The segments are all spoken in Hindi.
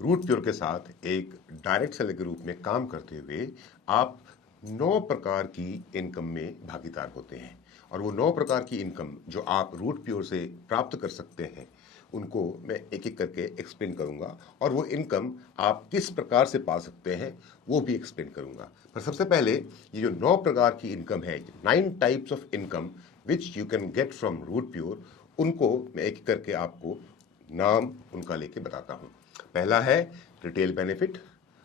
रूट प्योर के साथ एक डायरेक्ट सेलर के रूप में काम करते हुए आप 9 प्रकार की इनकम में भागीदार होते हैं और वो 9 प्रकार की इनकम जो आप रूट प्योर से प्राप्त कर सकते हैं उनको मैं एक एक करके एक्सप्लेन करूंगा और वो इनकम आप किस प्रकार से पा सकते हैं वो भी एक्सप्लेन करूंगा। पर सबसे पहले ये जो 9 प्रकार की इनकम है, 9 types of income which you can get from Root Pure, उनको मैं एक एक करके आपको नाम उनका लेके बताता हूं। पहला है रिटेल बेनिफिट,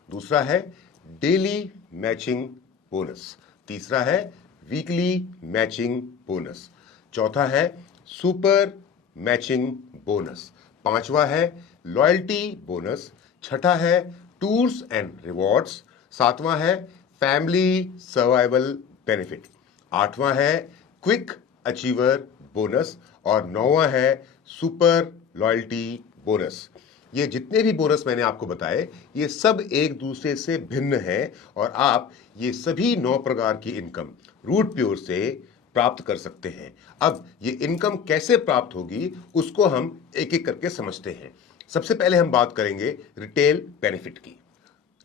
दूसरा है डेली मैचिंग बोनस, तीसरा है वीकली मैचिंग बोनस, चौथा है सुपर मैचिंग बोनस, पांचवा है लॉयल्टी बोनस, छठा है टूर्स एंड रिवॉर्ड्स, सातवां है फैमिली सर्वाइवल बेनिफिट, आठवां है क्विक अचीवर बोनस और नौवां है सुपर लॉयल्टी बोनस। ये जितने भी बोनस मैंने आपको बताए ये सब एक दूसरे से भिन्न हैं और आप ये सभी 9 प्रकार की इनकम रूट प्योर से प्राप्त कर सकते हैं। अब ये इनकम कैसे प्राप्त होगी उसको हम एक एक करके समझते हैं। सबसे पहले हम बात करेंगे रिटेल बेनिफिट की।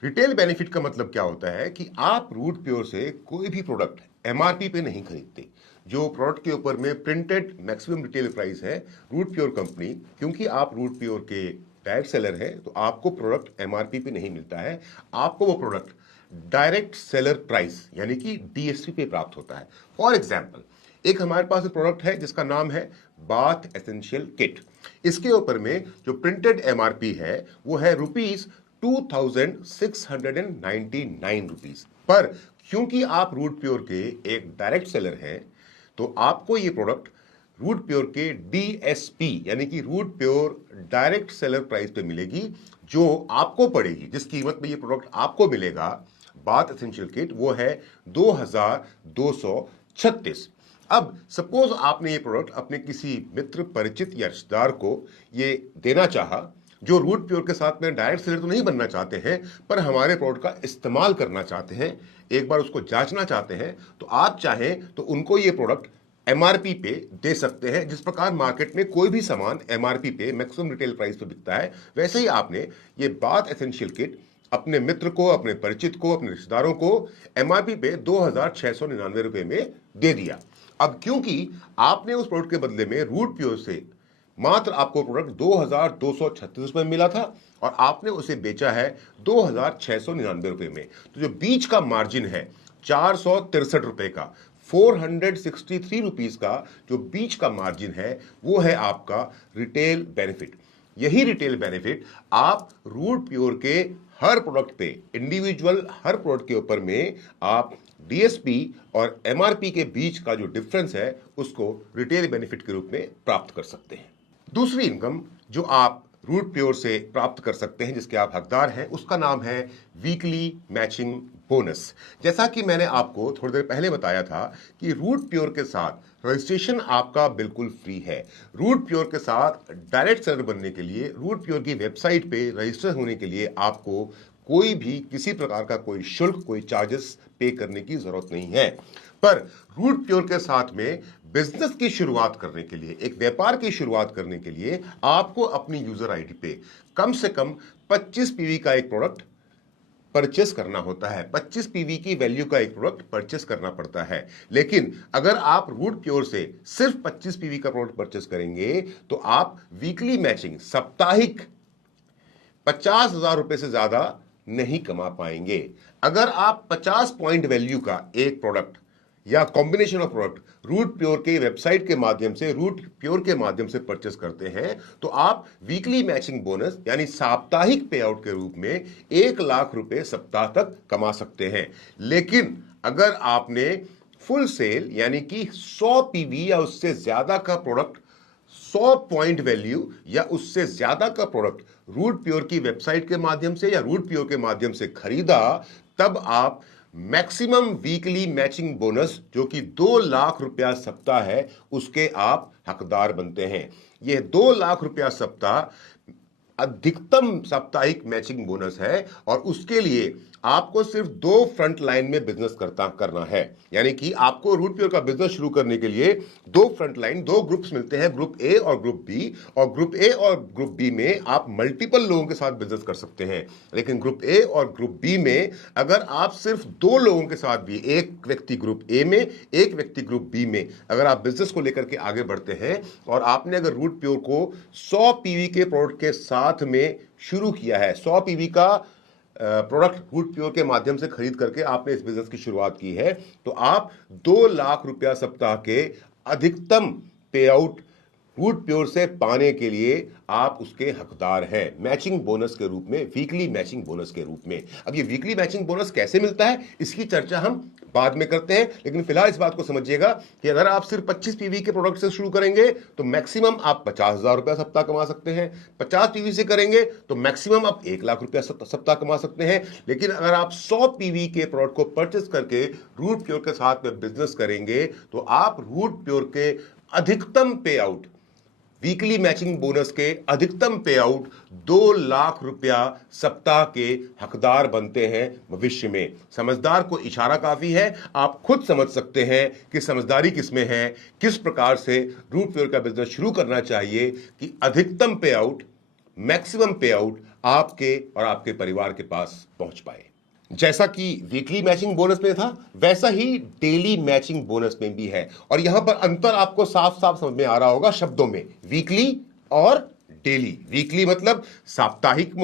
रिटेल बेनिफिट का मतलब क्या होता है कि आप रूट प्योर से कोई भी प्रोडक्ट एमआरपी पे नहीं खरीदते। जो प्रोडक्ट के ऊपर में प्रिंटेड मैक्सिमम रिटेल प्राइस है, रूट प्योर कंपनी, क्योंकि आप रूट प्योर के डायरेक्ट सेलर है तो आपको प्रोडक्ट एमआरपी पे नहीं मिलता है, आपको वो प्रोडक्ट डायरेक्ट सेलर प्राइस यानी कि डीएसपी पे प्राप्त होता है। फॉर एग्जांपल, एक हमारे पास प्रॉडक्ट है जिसका नाम है बाथ एसेंशियल किट। इसके ऊपर में जो प्रिंटेड एमआरपी है वो है ₹2699। पर क्योंकि आप रूट प्योर के एक डायरेक्ट सेलर हैं तो आपको ये प्रोडक्ट रूट प्योर के डीएसपी यानी कि Root Pure direct seller price पे मिलेगी, जो आपको पड़ेगी, जिस कीमत में ये प्रोडक्ट आपको मिलेगा बाथ एसेंशियल किट, वो है 2236। अब सपोज आपने ये प्रोडक्ट अपने किसी मित्र, परिचित या रिश्तेदार को ये देना चाहा जो रूट प्योर के साथ में डायरेक्ट सेलर तो नहीं बनना चाहते हैं पर हमारे प्रोडक्ट का इस्तेमाल करना चाहते हैं, एक बार उसको जांचना चाहते हैं, तो आप चाहें तो उनको ये प्रोडक्ट एमआरपी पे दे सकते हैं। जिस प्रकार मार्केट में कोई भी सामान एमआरपी पे मैक्सिमम रिटेल प्राइस पे बिकता है, वैसे ही आपने ये बाथ एसेंशियल किट अपने मित्र को, अपने परिचित को, अपने रिश्तेदारों को एमआरपी पे 2699 रुपए में दे दिया। अब क्योंकि आपने उस प्रोडक्ट के बदले में रूट प्योर से मात्र आपको प्रोडक्ट 2236 रुपए में मिला था और आपने उसे बेचा है 2699 रुपए में, तो जो बीच का मार्जिन है 463 रुपए का, 463 रुपीज का जो बीच का मार्जिन है वो है आपका रिटेल बेनिफिट। यही रिटेल बेनिफिट आप रूट प्योर के हर प्रोडक्ट पे, इंडिविजुअल हर प्रोडक्ट के ऊपर में आप डीएसपी और एमआरपी के बीच का जो डिफरेंस है उसको रिटेल बेनिफिट के रूप में प्राप्त कर सकते हैं। दूसरी इनकम जो आप रूट प्योर से प्राप्त कर सकते हैं, जिसके आप हकदार हैं, उसका नाम है वीकली मैचिंग बोनस। जैसा कि मैंने आपको थोड़ी देर पहले बताया था कि रूट प्योर के साथ रजिस्ट्रेशन आपका बिल्कुल फ्री है। रूट प्योर के साथ डायरेक्ट सेलर बनने के लिए, रूट प्योर की वेबसाइट पे रजिस्टर होने के लिए आपको कोई भी किसी प्रकार का कोई शुल्क, कोई चार्जेस पे करने की जरूरत नहीं है। पर रूट प्योर के साथ में बिजनेस की शुरुआत करने के लिए, एक व्यापार की शुरुआत करने के लिए आपको अपनी यूजर आईडी पे कम से कम 25 पीवी का एक प्रोडक्ट परचेस करना होता है। 25 पीवी की वैल्यू का एक प्रोडक्ट परचेस करना पड़ता है। लेकिन अगर आप रूट प्योर से सिर्फ 25 पीवी का प्रोडक्ट परचेस करेंगे तो आप वीकली मैचिंग, साप्ताहिक 50,000 रुपए से ज्यादा नहीं कमा पाएंगे। अगर आप 50 पॉइंट वैल्यू का एक प्रोडक्ट या combination of product Root Pure के वेबसाइट के माध्यम से, रूट प्योर के माध्यम से परचेस करते हैं तो आप वीकली मैचिंग बोनस यानी साप्ताहिक पे आउट के रूप में 1 लाख रुपए सप्ताह तक कमा सकते हैं। लेकिन अगर आपने फुल सेल यानी कि 100 पीवी या उससे ज्यादा का प्रोडक्ट, 100 पॉइंट वैल्यू या उससे ज्यादा का प्रोडक्ट रूट प्योर की वेबसाइट के माध्यम से या रूट प्योर के माध्यम से खरीदा, तब आप मैक्सिमम वीकली मैचिंग बोनस जो कि 2 लाख रुपया सप्ताह है उसके आप हकदार बनते हैं। यह 2 लाख रुपया सप्ताह अधिकतम साप्ताहिक मैचिंग बोनस है और उसके लिए आपको सिर्फ 2 फ्रंट लाइन में बिजनेस करना है। यानी कि आपको रूट प्योर का बिजनेस शुरू करने के लिए 2 फ्रंट लाइन, 2 ग्रुप्स मिलते हैं, ग्रुप ए और ग्रुप बी। और ग्रुप ए और ग्रुप बी में आप मल्टीपल लोगों के साथ बिजनेस कर सकते हैं, लेकिन ग्रुप ए और ग्रुप बी में अगर आप सिर्फ 2 लोगों के साथ भी, एक व्यक्ति ग्रुप ए में, एक व्यक्ति ग्रुप बी में, अगर आप बिजनेस को लेकर के आगे बढ़ते हैं और आपने अगर रूट प्योर को 100 पीवी के प्रोडक्ट के साथ में शुरू किया है, 100 पीवी का प्रोडक्ट रूट प्योर के माध्यम से खरीद करके आपने इस बिजनेस की शुरुआत की है, तो आप 2 लाख रुपया सप्ताह के अधिकतम पे आउट रूट प्योर से पाने के लिए आप उसके हकदार हैं, मैचिंग बोनस के रूप में, वीकली मैचिंग बोनस के रूप में। अब ये वीकली मैचिंग बोनस कैसे मिलता है इसकी चर्चा हम बाद में करते हैं, लेकिन फिलहाल इस बात को समझिएगा कि अगर आप सिर्फ 25 पीवी के प्रोडक्ट से शुरू करेंगे तो मैक्सिमम आप 50,000 रुपया सप्ताह कमा सकते हैं। 50 पीवी से करेंगे तो मैक्सिमम आप 1 लाख रुपया सप्ताह कमा सकते हैं। लेकिन अगर आप 100 पीवी के प्रोडक्ट को परचेस करके रूट प्योर के साथ में बिजनेस करेंगे तो आप रूट प्योर के अधिकतम पे आउट, वीकली मैचिंग बोनस के अधिकतम पे आउट 2 लाख रुपया सप्ताह के हकदार बनते हैं भविष्य में। समझदार को इशारा काफी है, आप खुद समझ सकते हैं कि समझदारी किसमें है, किस प्रकार से रूट प्योर का बिजनेस शुरू करना चाहिए कि अधिकतम पे आउट, मैक्सिमम पे आउट आपके और आपके परिवार के पास पहुंच पाए। जैसा कि वीकली मैचिंग बोनस में था वैसा ही डेली मैचिंग बोनस में भी है, और यहां पर अंतर आपको साफ साफ समझ में आ रहा होगा शब्दों में, वीकली और डेली। वीकली मतलब साप्ताहिक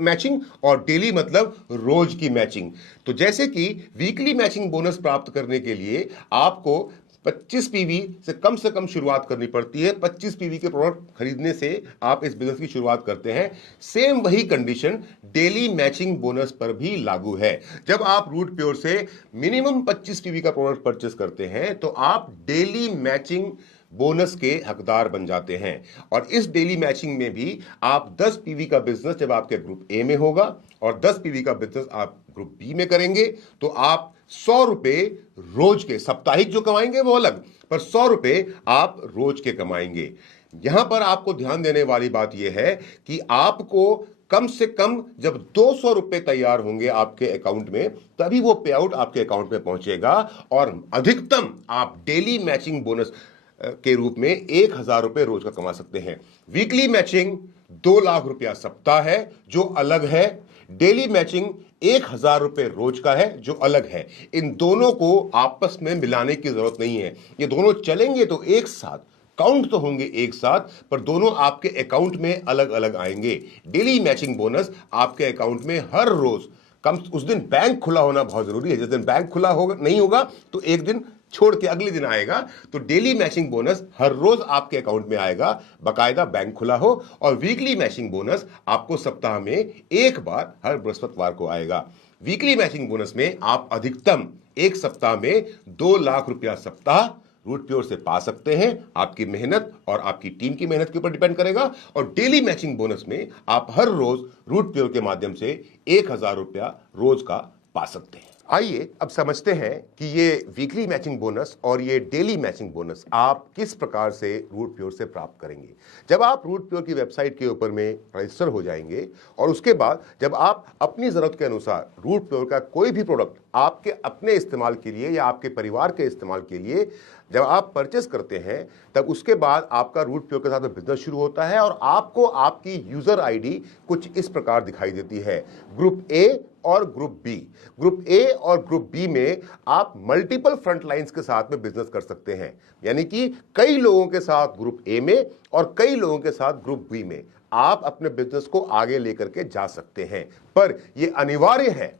मैचिंग और डेली मतलब रोज की मैचिंग। तो जैसे कि वीकली मैचिंग बोनस प्राप्त करने के लिए आपको 25 पीवी से कम शुरुआत करनी पड़ती है। 25 पीवी के प्रोडक्ट खरीदने से आप इस बिजनेस की शुरुआत करते हैं। सेम वही कंडीशन डेली मैचिंग बोनस पर भी लागू है। जब आप रूट प्योर से मिनिमम 25 पीवी का प्रोडक्ट परचेस करते हैं तो आप डेली मैचिंग बोनस के हकदार बन जाते हैं। और इस डेली मैचिंग में भी आप 10 पीवी का बिजनेस जब आपके ग्रुप ए में होगा और 10 पीवी का बिजनेस आप ग्रुप बी में करेंगे तो आप 100 रुपए रोज के, साप्ताहिक जो कमाएंगे वो अलग, पर 100 रुपए आप रोज के कमाएंगे। यहां पर आपको ध्यान देने वाली बात यह है कि आपको कम से कम जब 200 रुपए तैयार होंगे आपके अकाउंट में तभी वो पे आउट आपके अकाउंट में पहुंचेगा, और अधिकतम आप डेली मैचिंग बोनस के रूप में 1,000 रुपए रोज का कमा सकते हैं। वीकली मैचिंग 2 लाख रुपया सप्ताह है जो अलग है, डेली मैचिंग 1,000 रुपए रोज का है जो अलग है। इन दोनों को आपस में मिलाने की जरूरत नहीं है, ये दोनों चलेंगे तो एक साथ, काउंट तो होंगे एक साथ, पर दोनों आपके अकाउंट में अलग अलग आएंगे। डेली मैचिंग बोनस आपके अकाउंट में हर रोज उस दिन बैंक खुला होना बहुत जरूरी है। जिस दिन बैंक खुला होगा नहीं होगा तो एक दिन छोड़ के अगले दिन आएगा, तो डेली मैचिंग बोनस हर रोज आपके अकाउंट में आएगा, बकायदा बैंक खुला हो। और वीकली मैचिंग बोनस आपको सप्ताह में एक बार हर बृहस्पतिवार को आएगा। वीकली मैचिंग बोनस में आप अधिकतम एक सप्ताह में 2 लाख रुपया सप्ताह रूट प्योर से पा सकते हैं। आपकी मेहनत और आपकी टीम की मेहनत के ऊपर डिपेंड करेगा। और डेली मैचिंग बोनस में आप हर रोज रूट प्योर के माध्यम से 1,000 रुपया रोज का पा सकते हैं। आइए अब समझते हैं कि ये वीकली मैचिंग बोनस और ये डेली मैचिंग बोनस आप किस प्रकार से रूट प्योर से प्राप्त करेंगे। जब आप रूट प्योर की वेबसाइट के ऊपर में रजिस्टर हो जाएंगे और उसके बाद जब आप अपनी ज़रूरत के अनुसार रूट प्योर का कोई भी प्रोडक्ट आपके अपने इस्तेमाल के लिए या आपके परिवार के इस्तेमाल के लिए जब आप परचेस करते हैं, तब उसके बाद आपका रूट प्योर के साथ बिजनेस शुरू होता है और आपको आपकी यूजर आईडी कुछ इस प्रकार दिखाई देती है। ग्रुप ए और ग्रुप बी। ग्रुप ए और ग्रुप बी में आप मल्टीपल फ्रंट लाइंस के साथ में बिजनेस कर सकते हैं, यानी कि कई लोगों के साथ ग्रुप ए में और कई लोगों के साथ ग्रुप बी में आप अपने बिजनेस को आगे लेकर के जा सकते हैं। पर यह अनिवार्य है,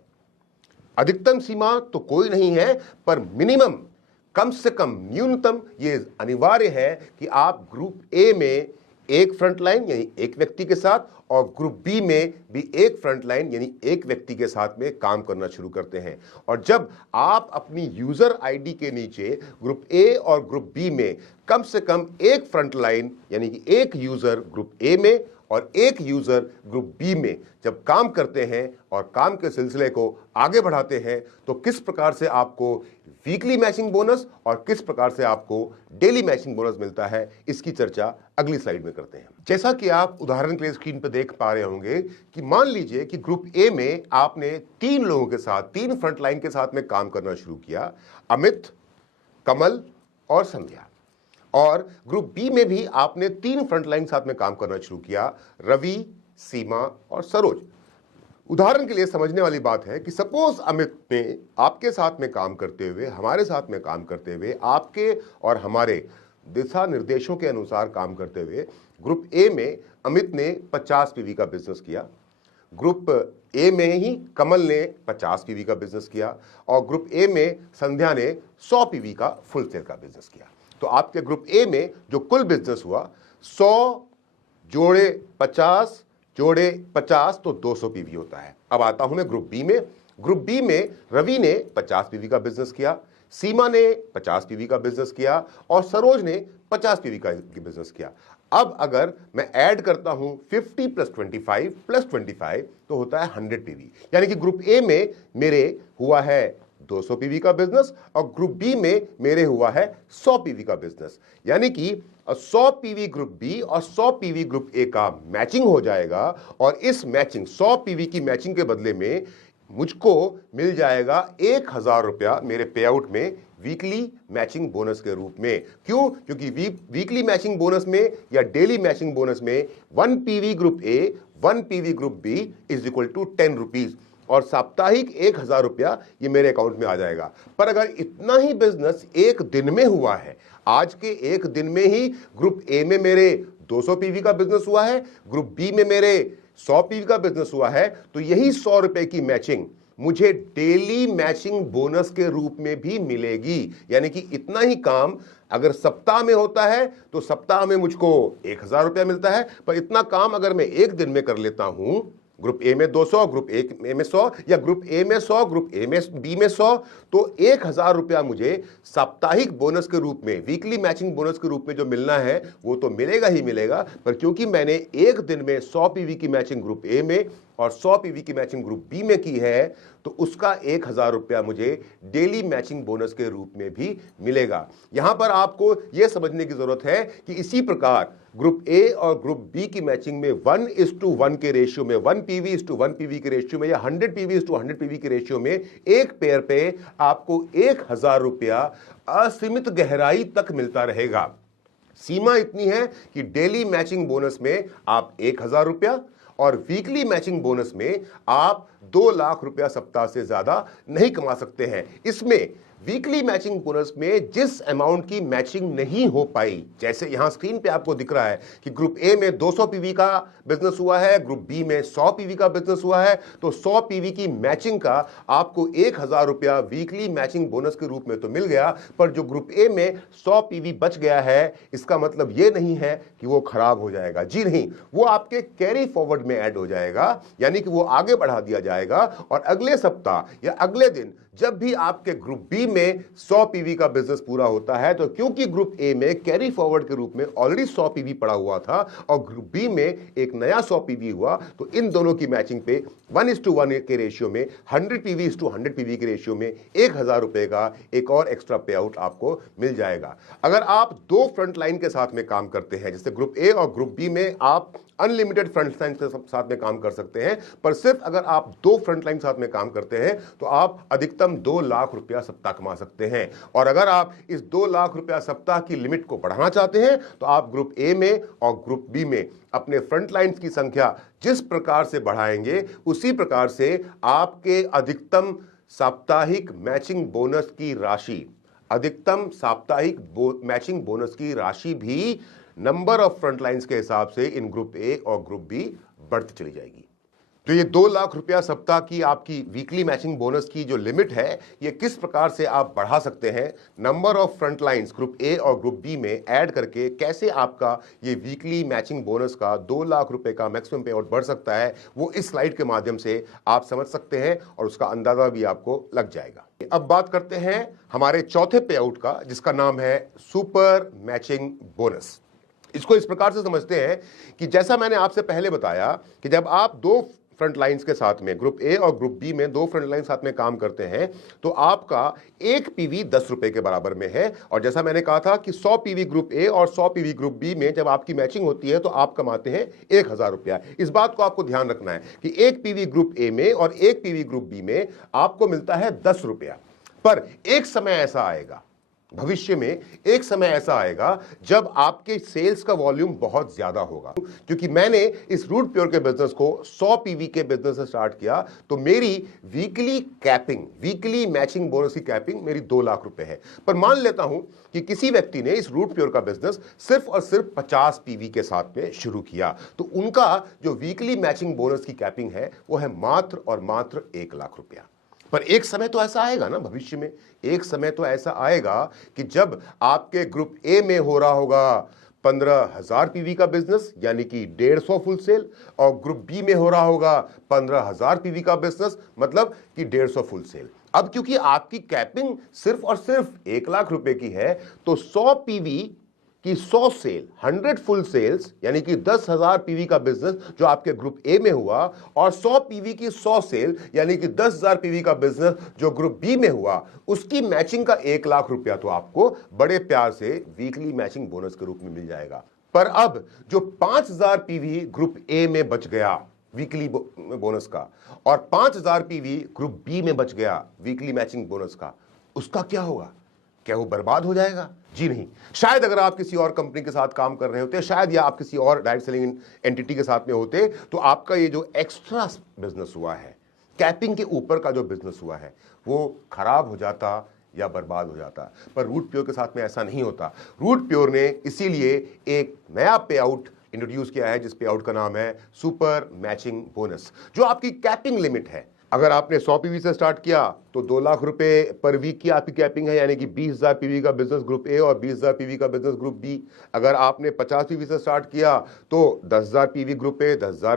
अधिकतम सीमा तो कोई नहीं है, पर मिनिमम, कम से कम, न्यूनतम ये अनिवार्य है कि आप ग्रुप ए में एक फ्रंट लाइन यानी एक व्यक्ति के साथ और ग्रुप बी में भी एक फ्रंट लाइन यानी एक व्यक्ति के साथ में काम करना शुरू करते हैं। और जब आप अपनी यूजर आईडी के नीचे ग्रुप ए और ग्रुप बी में कम से कम एक फ्रंट लाइन यानी कि एक यूजर ग्रुप ए में और एक यूजर ग्रुप बी में जब काम करते हैं और काम के सिलसिले को आगे बढ़ाते हैं तो किस प्रकार से आपको वीकली मैचिंग बोनस और किस प्रकार से आपको डेली मैचिंग बोनस मिलता है, इसकी चर्चा अगली स्लाइड में करते हैं। जैसा कि आप उदाहरण के लिए स्क्रीन पर देख पा रहे होंगे कि मान लीजिए कि ग्रुप ए में आपने 3 लोगों के साथ, 3 फ्रंटलाइन के साथ में काम करना शुरू किया, अमित, कमल और संध्या। और ग्रुप बी में भी आपने 3 फ्रंटलाइन साथ में काम करना शुरू किया, रवि, सीमा और सरोज। उदाहरण के लिए समझने वाली बात है कि सपोज अमित ने आपके साथ में काम करते हुए, हमारे साथ में काम करते हुए, आपके और हमारे दिशा निर्देशों के अनुसार काम करते हुए ग्रुप ए में अमित ने 50 पीवी का बिजनेस किया, ग्रुप ए में ही कमल ने 50 पीवी का बिजनेस किया और ग्रुप ए में संध्या ने 100 पीवी का फुल सेल का बिजनेस किया। तो आपके ग्रुप ए में जो कुल बिजनेस हुआ 100 जोड़े 50 जोड़े 50 तो 200 पीवी होता है। अब आता हूं मैं ग्रुप बी में। ग्रुप बी में रवि ने 50 पीवी का बिजनेस किया, सीमा ने 50 पीवी का बिजनेस किया और सरोज ने 50 पीवी का बिजनेस किया। अब अगर मैं ऐड करता हूं 50 + 25 + 25 तो होता है 100 पीवी। यानी कि ग्रुप ए में मेरे हुआ है 200 पीवी का बिजनेस और ग्रुप बी में मेरे हुआ है 100 पीवी का बिजनेस। यानी कि 100 पीवी ग्रुप बी और 100 पीवी ग्रुप ए का मैचिंग हो जाएगा और इस मैचिंग 100 पीवी की मैचिंग के बदले में मुझको मिल जाएगा 1000 रुपया मेरे पे आउट में वीकली मैचिंग बोनस के रूप में। क्यों? क्योंकि वीकली मैचिंग बोनस में या डेली मैचिंग बोनस में 1 PV group A 1 PV group B is equal to 10 rupees और साप्ताहिक 1000 रुपया ये मेरे अकाउंट में आ जाएगा। पर अगर इतना ही बिजनेस एक दिन में हुआ है, आज के एक दिन में ही ग्रुप ए में मेरे 200 पीवी का बिजनेस हुआ है, ग्रुप बी में मेरे 100 पीवी का बिजनेस हुआ है, तो यही 100 रुपए की मैचिंग मुझे डेली मैचिंग बोनस के रूप में भी मिलेगी। यानी कि इतना ही काम अगर सप्ताह में होता है तो सप्ताह में मुझको 1000 रुपया मिलता है, पर इतना काम अगर मैं एक दिन में कर लेता हूं, ग्रुप ए में 200, ग्रुप ए में 100 या ग्रुप ए में 100, ग्रुप ए में बी में 100, तो 1000 रुपया मुझे साप्ताहिक बोनस के रूप में, वीकली मैचिंग बोनस के रूप में जो मिलना है वो तो मिलेगा ही मिलेगा। पर क्योंकि मैंने एक दिन में 100 पीवी की मैचिंग ग्रुप ए में और 100 पीवी की मैचिंग ग्रुप बी में की है तो उसका 1000 रुपया मुझे डेली मैचिंग बोनस के रूप में भी मिलेगा। यहां पर आपको यह समझने की जरूरत है कि इसी प्रकार ग्रुप ए और ग्रुप बी की मैचिंग में 1:1 के रेशियो में, 1 पीवी 1 पीवी के रेशियो में या 100 पीवी 100 पीवी के रेशियो में एक पेयर पे आपको 1000 रुपया असीमित गहराई तक मिलता रहेगा। सीमा इतनी है कि डेली मैचिंग बोनस में आप 1000 रुपया और वीकली मैचिंग बोनस में आप 2 लाख रुपया सप्ताह से ज्यादा नहीं कमा सकते हैं। इसमें वीकली मैचिंग बोनस में जिस अमाउंट की मैचिंग नहीं हो पाई, जैसे यहां स्क्रीन पे आपको दिख रहा है कि ग्रुप ए में 200 पीवी का बिजनेस हुआ है, ग्रुप बी में 100 पीवी का बिजनेस हुआ है, तो 100 पीवी की मैचिंग का आपको 1000 रुपया वीकली मैचिंग बोनस के रूप में तो मिल गया, पर जो ग्रुप ए में 100 पीवी बच गया है, इसका मतलब यह नहीं है कि वो खराब हो जाएगा। जी नहीं, वो आपके कैरी फॉरवर्ड में ऐड हो जाएगा, यानी कि वो आगे बढ़ा दिया जाएगा और अगले सप्ताह या अगले दिन जब भी आपके ग्रुप बी में 100 पीवी का बिजनेस पूरा होता है, तो क्योंकि ग्रुप ए में कैरी फॉरवर्ड के रूप में ऑलरेडी 100 पीवी पड़ा हुआ था और ग्रुप बी में एक नया 100 पीवी हुआ, तो इन दोनों की मैचिंग पे 1:1 के रेशियो में, 100 पीवी 100 पीवी के रेशियो में 1000 रुपए का एक और एक्स्ट्रा पे आउट आपको मिल जाएगा। अगर आप 2 फ्रंट लाइन के साथ में काम करते हैं, जैसे ग्रुप ए और ग्रुप बी में आप अनलिमिटेड फ्रंट लाइन के साथ में काम कर सकते हैं, पर सिर्फ अगर आप 2 फ्रंट लाइन साथ में काम करते हैं तो आप अधिकतम 2 लाख रुपया सप्ताह कमा सकते हैं। और अगर आप इस 2 लाख रुपया सप्ताह की लिमिट को बढ़ाना चाहते हैं तो आप ग्रुप ए में और ग्रुप बी में अपने फ्रंट लाइन्स की संख्या जिस प्रकार से बढ़ाएंगे, उसी प्रकार से आपके अधिकतम साप्ताहिक मैचिंग बोनस की राशि, अधिकतम साप्ताहिक मैचिंग बोनस की राशि भी नंबर ऑफ फ्रंट लाइन्स के हिसाब से इन ग्रुप ए और ग्रुप बी बढ़ती चली जाएगी। तो ये 2 लाख रुपया सप्ताह की आपकी वीकली मैचिंग बोनस की जो लिमिट है, ये किस प्रकार से आप बढ़ा सकते हैं, number of front lines group A और ग्रुप बी में ऐड करके कैसे आपका ये वीकली मैचिंग बोनस का 2 लाख रुपए का मैक्सिमम पे आउट बढ़ सकता है, वो इस स्लाइड के माध्यम से आप समझ सकते हैं और उसका अंदाजा भी आपको लग जाएगा। अब बात करते हैं हमारे चौथे पे आउट का, जिसका नाम है सुपर मैचिंग बोनस। इसको इस प्रकार से समझते हैं कि जैसा मैंने आपसे पहले बताया कि जब आप दो फ्रंट लाइंस के साथ में, ग्रुप ए और ग्रुप बी में दो फ्रंट लाइन साथ में काम करते हैं, तो आपका एक पीवी 10 रुपए के बराबर में है। और जैसा मैंने कहा था कि 100 पीवी ग्रुप ए और 100 पीवी ग्रुप बी में जब आपकी मैचिंग होती है तो आप कमाते हैं 1000 रुपया। इस बात को आपको ध्यान रखना है कि एक पीवी ग्रुप ए में और एक पीवी ग्रुप बी में आपको मिलता है 10 रुपया। पर एक समय ऐसा आएगा, भविष्य में एक समय ऐसा आएगा जब आपके सेल्स का वॉल्यूम बहुत ज्यादा होगा। क्योंकि मैंने इस रूट प्योर के बिजनेस को 100 पीवी के बिजनेस से स्टार्ट किया, तो मेरी weekly capping, weekly matching bonus की कैपिंग मेरी 2 लाख रुपए है। पर मान लेता हूं कि किसी व्यक्ति ने इस रूट प्योर का बिजनेस सिर्फ और सिर्फ 50 पीवी के साथ में शुरू किया, तो उनका जो वीकली मैचिंग बोनस की कैपिंग है वो है मात्र और मात्र 1 लाख रुपया। पर एक समय तो ऐसा आएगा ना, भविष्य में एक समय तो ऐसा आएगा कि जब आपके ग्रुप ए में हो रहा होगा 15,000 पीवी का बिजनेस, यानी कि 150 फुल सेल, और ग्रुप बी में हो रहा होगा 15,000 पीवी का बिजनेस, मतलब कि 150 फुल सेल। अब क्योंकि आपकी कैपिंग सिर्फ और सिर्फ 1 लाख रुपए की है, तो 100 पीवी कि 100 सेल, 100 फुल सेल्स, यानी कि 10,000 पीवी का बिजनेस जो आपके ग्रुप ए में हुआ, और 100 पीवी की 100 सेल, यानी कि 10,000 पीवी का बिजनेस जो ग्रुप बी में हुआ, उसकी मैचिंग का 1 लाख रुपया तो आपको बड़े प्यार से वीकली मैचिंग बोनस के रूप में मिल जाएगा। पर अब जो 5,000 पीवी ग्रुप ए में बच गया वीकली बोनस का, और 5,000 पीवी ग्रुप बी में बच गया वीकली मैचिंग बोनस का, उसका क्या होगा? क्या वो बर्बाद हो जाएगा? जी नहीं। शायद अगर आप किसी और कंपनी के साथ काम कर रहे होते, शायद या आप किसी और डायरेक्ट सेलिंग एंटिटी के साथ में होते, तो आपका ये जो एक्स्ट्रा बिजनेस हुआ है, कैपिंग के ऊपर का जो बिजनेस हुआ है, वो खराब हो जाता या बर्बाद हो जाता। पर रूट प्योर के साथ में ऐसा नहीं होता। रूट प्योर ने इसीलिए एक नया पे आउट इंट्रोड्यूस किया है, जिस पे आउट का नाम है सुपर मैचिंग बोनस, जो आपकी कैपिंग लिमिट है। अगर आपने 100 पीवी से स्टार्ट किया तो 2 लाख रुपए पर वीक की आपकी कैपिंग है, यानी कि 20,000 पीवी का बिजनेस ग्रुप ए और 20,000 पीवी का बिजनेस ग्रुप बी। अगर आपने 50 पीवी से स्टार्ट किया तो 10,000 PV group A, 10,000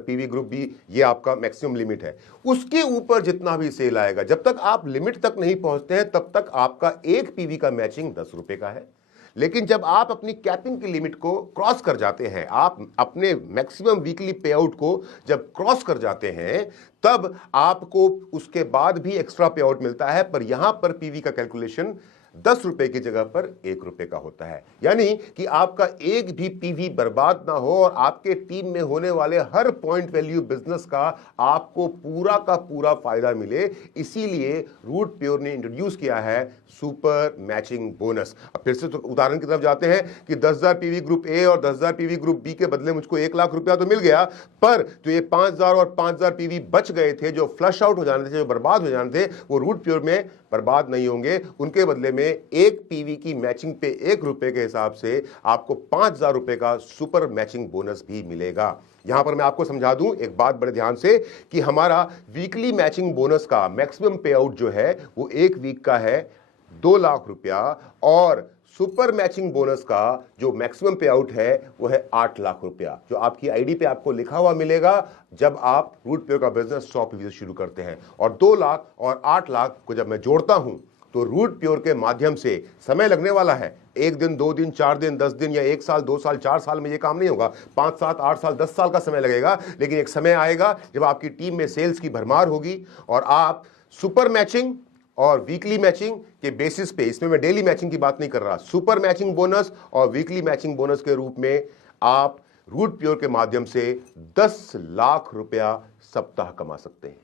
PV group B, ये आपका मैक्सिमम लिमिट है। उसके ऊपर जितना भी सेल आएगा, जब तक आप लिमिट तक नहीं पहुंचते हैं, तब तक आपका एक पीवी का मैचिंग 10 रुपए का है। लेकिन जब आप अपनी कैपिंग की लिमिट को क्रॉस कर जाते हैं, आप अपने मैक्सिमम वीकली पे आउट को जब क्रॉस कर जाते हैं, तब आपको उसके बाद भी एक्स्ट्रा पे आउट मिलता है। पर यहां पर पीवी का कैलकुलेशन 10 रुपए की जगह पर 1 रुपए का होता है, यानी कि आपका एक भी पीवी बर्बाद ना हो और आपके टीम में होने वाले हर पॉइंट वैल्यू बिजनेस का आपको पूरा का पूरा फायदा मिले। इसीलिए रूट प्योर ने इंट्रोड्यूस किया है सुपर मैचिंग बोनस। अब फिर से तो उदाहरण की तरफ जाते हैं कि 10,000 पीवी ग्रुप ए और 10,000 पीवी ग्रुप बी के बदले मुझको 1 लाख रुपया तो मिल गया, पर जो ये 5,000 और 5,000 पीवी बच गए थे, जो फ्लश आउट हो जाने थे, जो बर्बाद हो जाने थे, वो रूट प्योर में बर्बाद नहीं होंगे। उनके बदले में एक पीवी की मैचिंग पे 1 रुपए के हिसाब से आपको 5,000 रुपए का सुपर मैचिंग बोनस भी मिलेगा। यहां पर मैं आपको समझा दूं एक बात बड़े ध्यान से, कि हमारा वीकली मैचिंग बोनस का मैक्सिमम पे आउट जो है वो एक वीक का है 2 लाख रुपया, और सुपर मैचिंग बोनस का जो मैक्सिमम पे आउट है वो है 8 लाख रुपया, जो आपकी आईडी पे आपको लिखा हुआ मिलेगा जब आप रूट प्योर का बिजनेस 100 पीवी से शुरू करते हैं। और 2 लाख और 8 लाख को जब मैं जोड़ता हूं तो रूट प्योर के माध्यम से समय लगने वाला है। 1 दिन, 2 दिन, 4 दिन, 10 दिन, या 1 साल, 2 साल, 4 साल में ये काम नहीं होगा। 5, 7, 8 साल, 10 साल का समय लगेगा। लेकिन एक समय आएगा जब आपकी टीम में सेल्स की भरमार होगी और आप सुपर मैचिंग और वीकली मैचिंग के बेसिस पे, इसमें मैं डेली मैचिंग की बात नहीं कर रहा, सुपर मैचिंग बोनस और वीकली मैचिंग बोनस के रूप में आप रूट प्योर के माध्यम से 10 लाख रुपया सप्ताह कमा सकते हैं।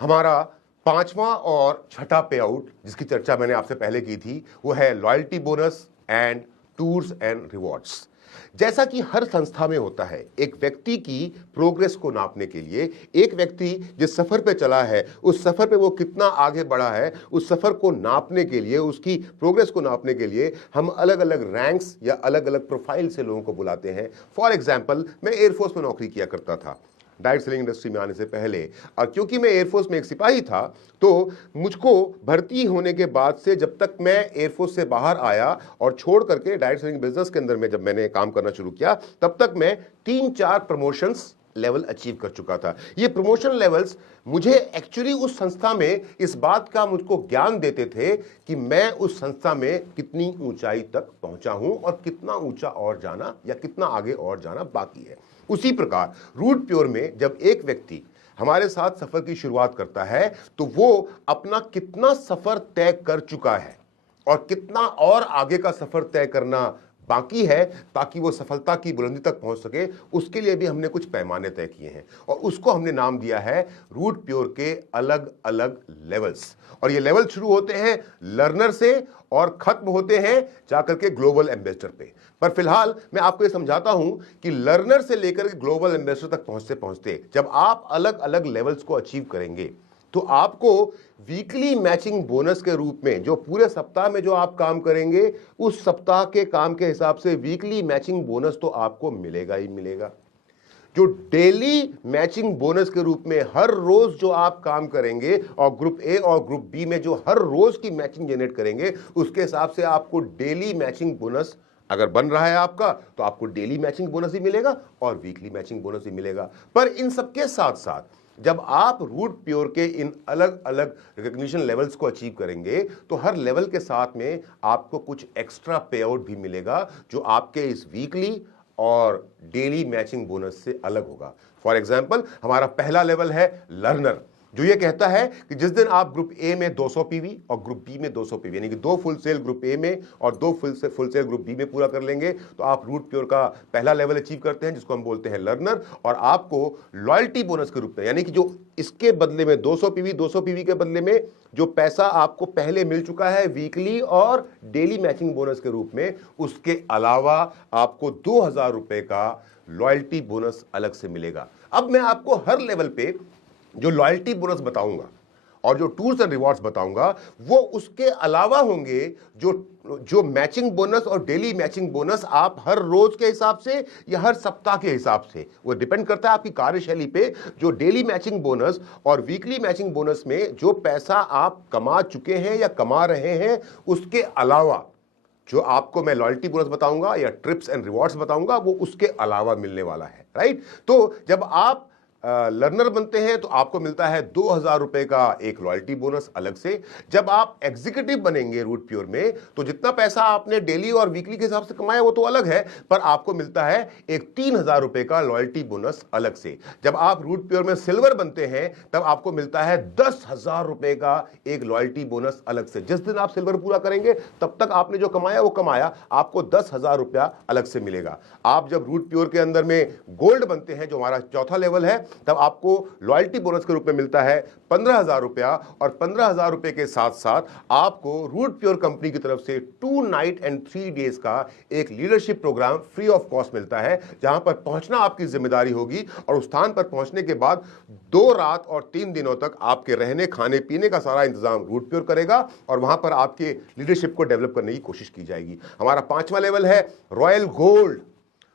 हमारा 5वां और छठा पे आउट, जिसकी चर्चा मैंने आपसे पहले की थी, वो है loyalty bonus and tours and rewards. जैसा कि हर संस्था में होता है, एक व्यक्ति की प्रोग्रेस को नापने के लिए, एक व्यक्ति जिस सफर पे चला है, उस सफर पे वो कितना आगे बढ़ा है, उस सफर को नापने के लिए, उसकी प्रोग्रेस को नापने के लिए हम अलग अलग रैंक्स या अलग अलग प्रोफाइल से लोगों को बुलाते हैं। फॉर एग्जाम्पल, मैं एयरफोर्स में नौकरी किया करता था डायरेक्ट सेलिंग इंडस्ट्री में आने से पहले, और क्योंकि मैं एयरफोर्स में एक सिपाही था, तो मुझको भर्ती होने के बाद से जब तक मैं एयरफोर्स से बाहर आया और छोड़ करके डायरेक्ट सेलिंग बिजनेस के अंदर में जब मैंने काम करना शुरू किया, तब तक मैं 3-4 प्रमोशंस लेवल अचीव कर चुका था। ये प्रमोशन लेवल्स मुझे एक्चुअली उस संस्था में इस बात का मुझको ज्ञान देते थे कि मैं उस संस्था में कितनी ऊंचाई तक पहुंचा हूं और कितना ऊंचा और जाना या कितना आगे और जाना बाकी है। उसी प्रकार रूट प्योर में जब एक व्यक्ति हमारे साथ सफर की शुरुआत करता है तो वो अपना कितना सफर तय कर चुका है और कितना और आगे का सफर तय करना बाकी है ताकि वो सफलता की बुलंदी तक पहुंच सके, उसके लिए भी हमने कुछ पैमाने तय किए हैं और उसको हमने नाम दिया है रूट प्योर के अलग अलग लेवल्स। और ये लेवल शुरू होते हैं लर्नर से और खत्म होते हैं जाकर के ग्लोबल एम्बेसडर पे। पर फिलहाल मैं आपको ये समझाता हूं कि लर्नर से लेकर के ग्लोबल एम्बेसडर तक पहुंचते पहुंचते जब आप अलग अलग लेवल्स को अचीव करेंगे तो आपको वीकली मैचिंग बोनस के रूप में जो पूरे सप्ताह में जो आप काम करेंगे उस सप्ताह के काम के हिसाब से वीकली मैचिंग बोनस तो आपको मिलेगा ही मिलेगा। जो डेली मैचिंग बोनस के रूप में हर रोज जो आप काम करेंगे और ग्रुप ए और ग्रुप बी में जो हर रोज की मैचिंग जनरेट करेंगे उसके हिसाब से आपको डेली मैचिंग बोनस अगर बन रहा है आपका तो आपको डेली मैचिंग बोनस ही मिलेगा और वीकली मैचिंग बोनस ही मिलेगा। पर इन सबके साथ साथ जब आप रूट प्योर के इन अलग अलग रिकॉग्निशन लेवल्स को अचीव करेंगे तो हर लेवल के साथ में आपको कुछ एक्स्ट्रा पे आउट भी मिलेगा जो आपके इस वीकली और डेली मैचिंग बोनस से अलग होगा। फॉर एग्जाम्पल हमारा पहला लेवल है लर्नर, जो ये कहता है कि जिस दिन आप ग्रुप ए में 200 पीवी और ग्रुप बी में 200 पीवी यानी कि 2 फुल सेल ग्रुप ए में और 2 फुल सेल ग्रुप बी में पूरा कर लेंगे तो आप रूट प्योर का पहला लेवल अचीव करते हैं जिसको हम बोलते हैं लर्नर। और आपको लॉयल्टी बोनस के रूप में यानी कि जो इसके बदले में 200 पीवी के बदले में जो पैसा आपको पहले मिल चुका है वीकली और डेली मैचिंग बोनस के रूप में, उसके अलावा आपको 2000 रुपए का लॉयल्टी बोनस अलग से मिलेगा। अब मैं आपको हर लेवल पे जो लॉयल्टी बोनस बताऊंगा और जो टूर्स एंड रिवॉर्ड्स बताऊंगा वो उसके अलावा होंगे जो मैचिंग बोनस और डेली मैचिंग बोनस आप हर रोज के हिसाब से या हर सप्ताह के हिसाब से, वो डिपेंड करता है आपकी कार्यशैली पे। जो डेली मैचिंग बोनस और वीकली मैचिंग बोनस में जो पैसा आप कमा चुके हैं या कमा रहे हैं उसके अलावा जो आपको मैं लॉयल्टी बोनस बताऊंगा या ट्रिप्स एंड रिवॉर्ड्स बताऊंगा वो उसके अलावा मिलने वाला है, राइट। तो जब आप लर्नर बनते हैं तो आपको मिलता है 2000 रुपए का एक लॉयल्टी बोनस अलग से। जब आप एग्जीक्यूटिव बनेंगे रूट प्योर में तो जितना पैसा आपने डेली और वीकली के हिसाब से कमाया वो तो अलग है, पर आपको मिलता है एक 3000 रुपए का लॉयल्टी बोनस अलग से। जब आप रूट प्योर में सिल्वर बनते हैं तब आपको मिलता है 10,000 रुपए का एक लॉयल्टी बोनस अलग से। जिस दिन आप सिल्वर पूरा करेंगे तब तक आपने जो कमाया वो कमाया, आपको 10,000 रुपया अलग से मिलेगा। आप जब रूट प्योर के अंदर में गोल्ड बनते हैं जो हमारा चौथा लेवल है तब आपको लॉयल्टी बोनस के रूप में मिलता है 15,000 रुपया और 15,000 रुपए के साथ साथ आपको रूट प्योर कंपनी की तरफ से 2 नाइट एंड 3 डेज का एक leadership program free of cost मिलता है जहां पर पहुंचना आपकी जिम्मेदारी होगी और उस स्थान पर पहुंचने के बाद 2 रात और 3 दिनों तक आपके रहने खाने पीने का सारा इंतजाम रूट प्योर करेगा और वहां पर आपके लीडरशिप को डेवलप करने की कोशिश की जाएगी। हमारा 5वां लेवल है रॉयल गोल्ड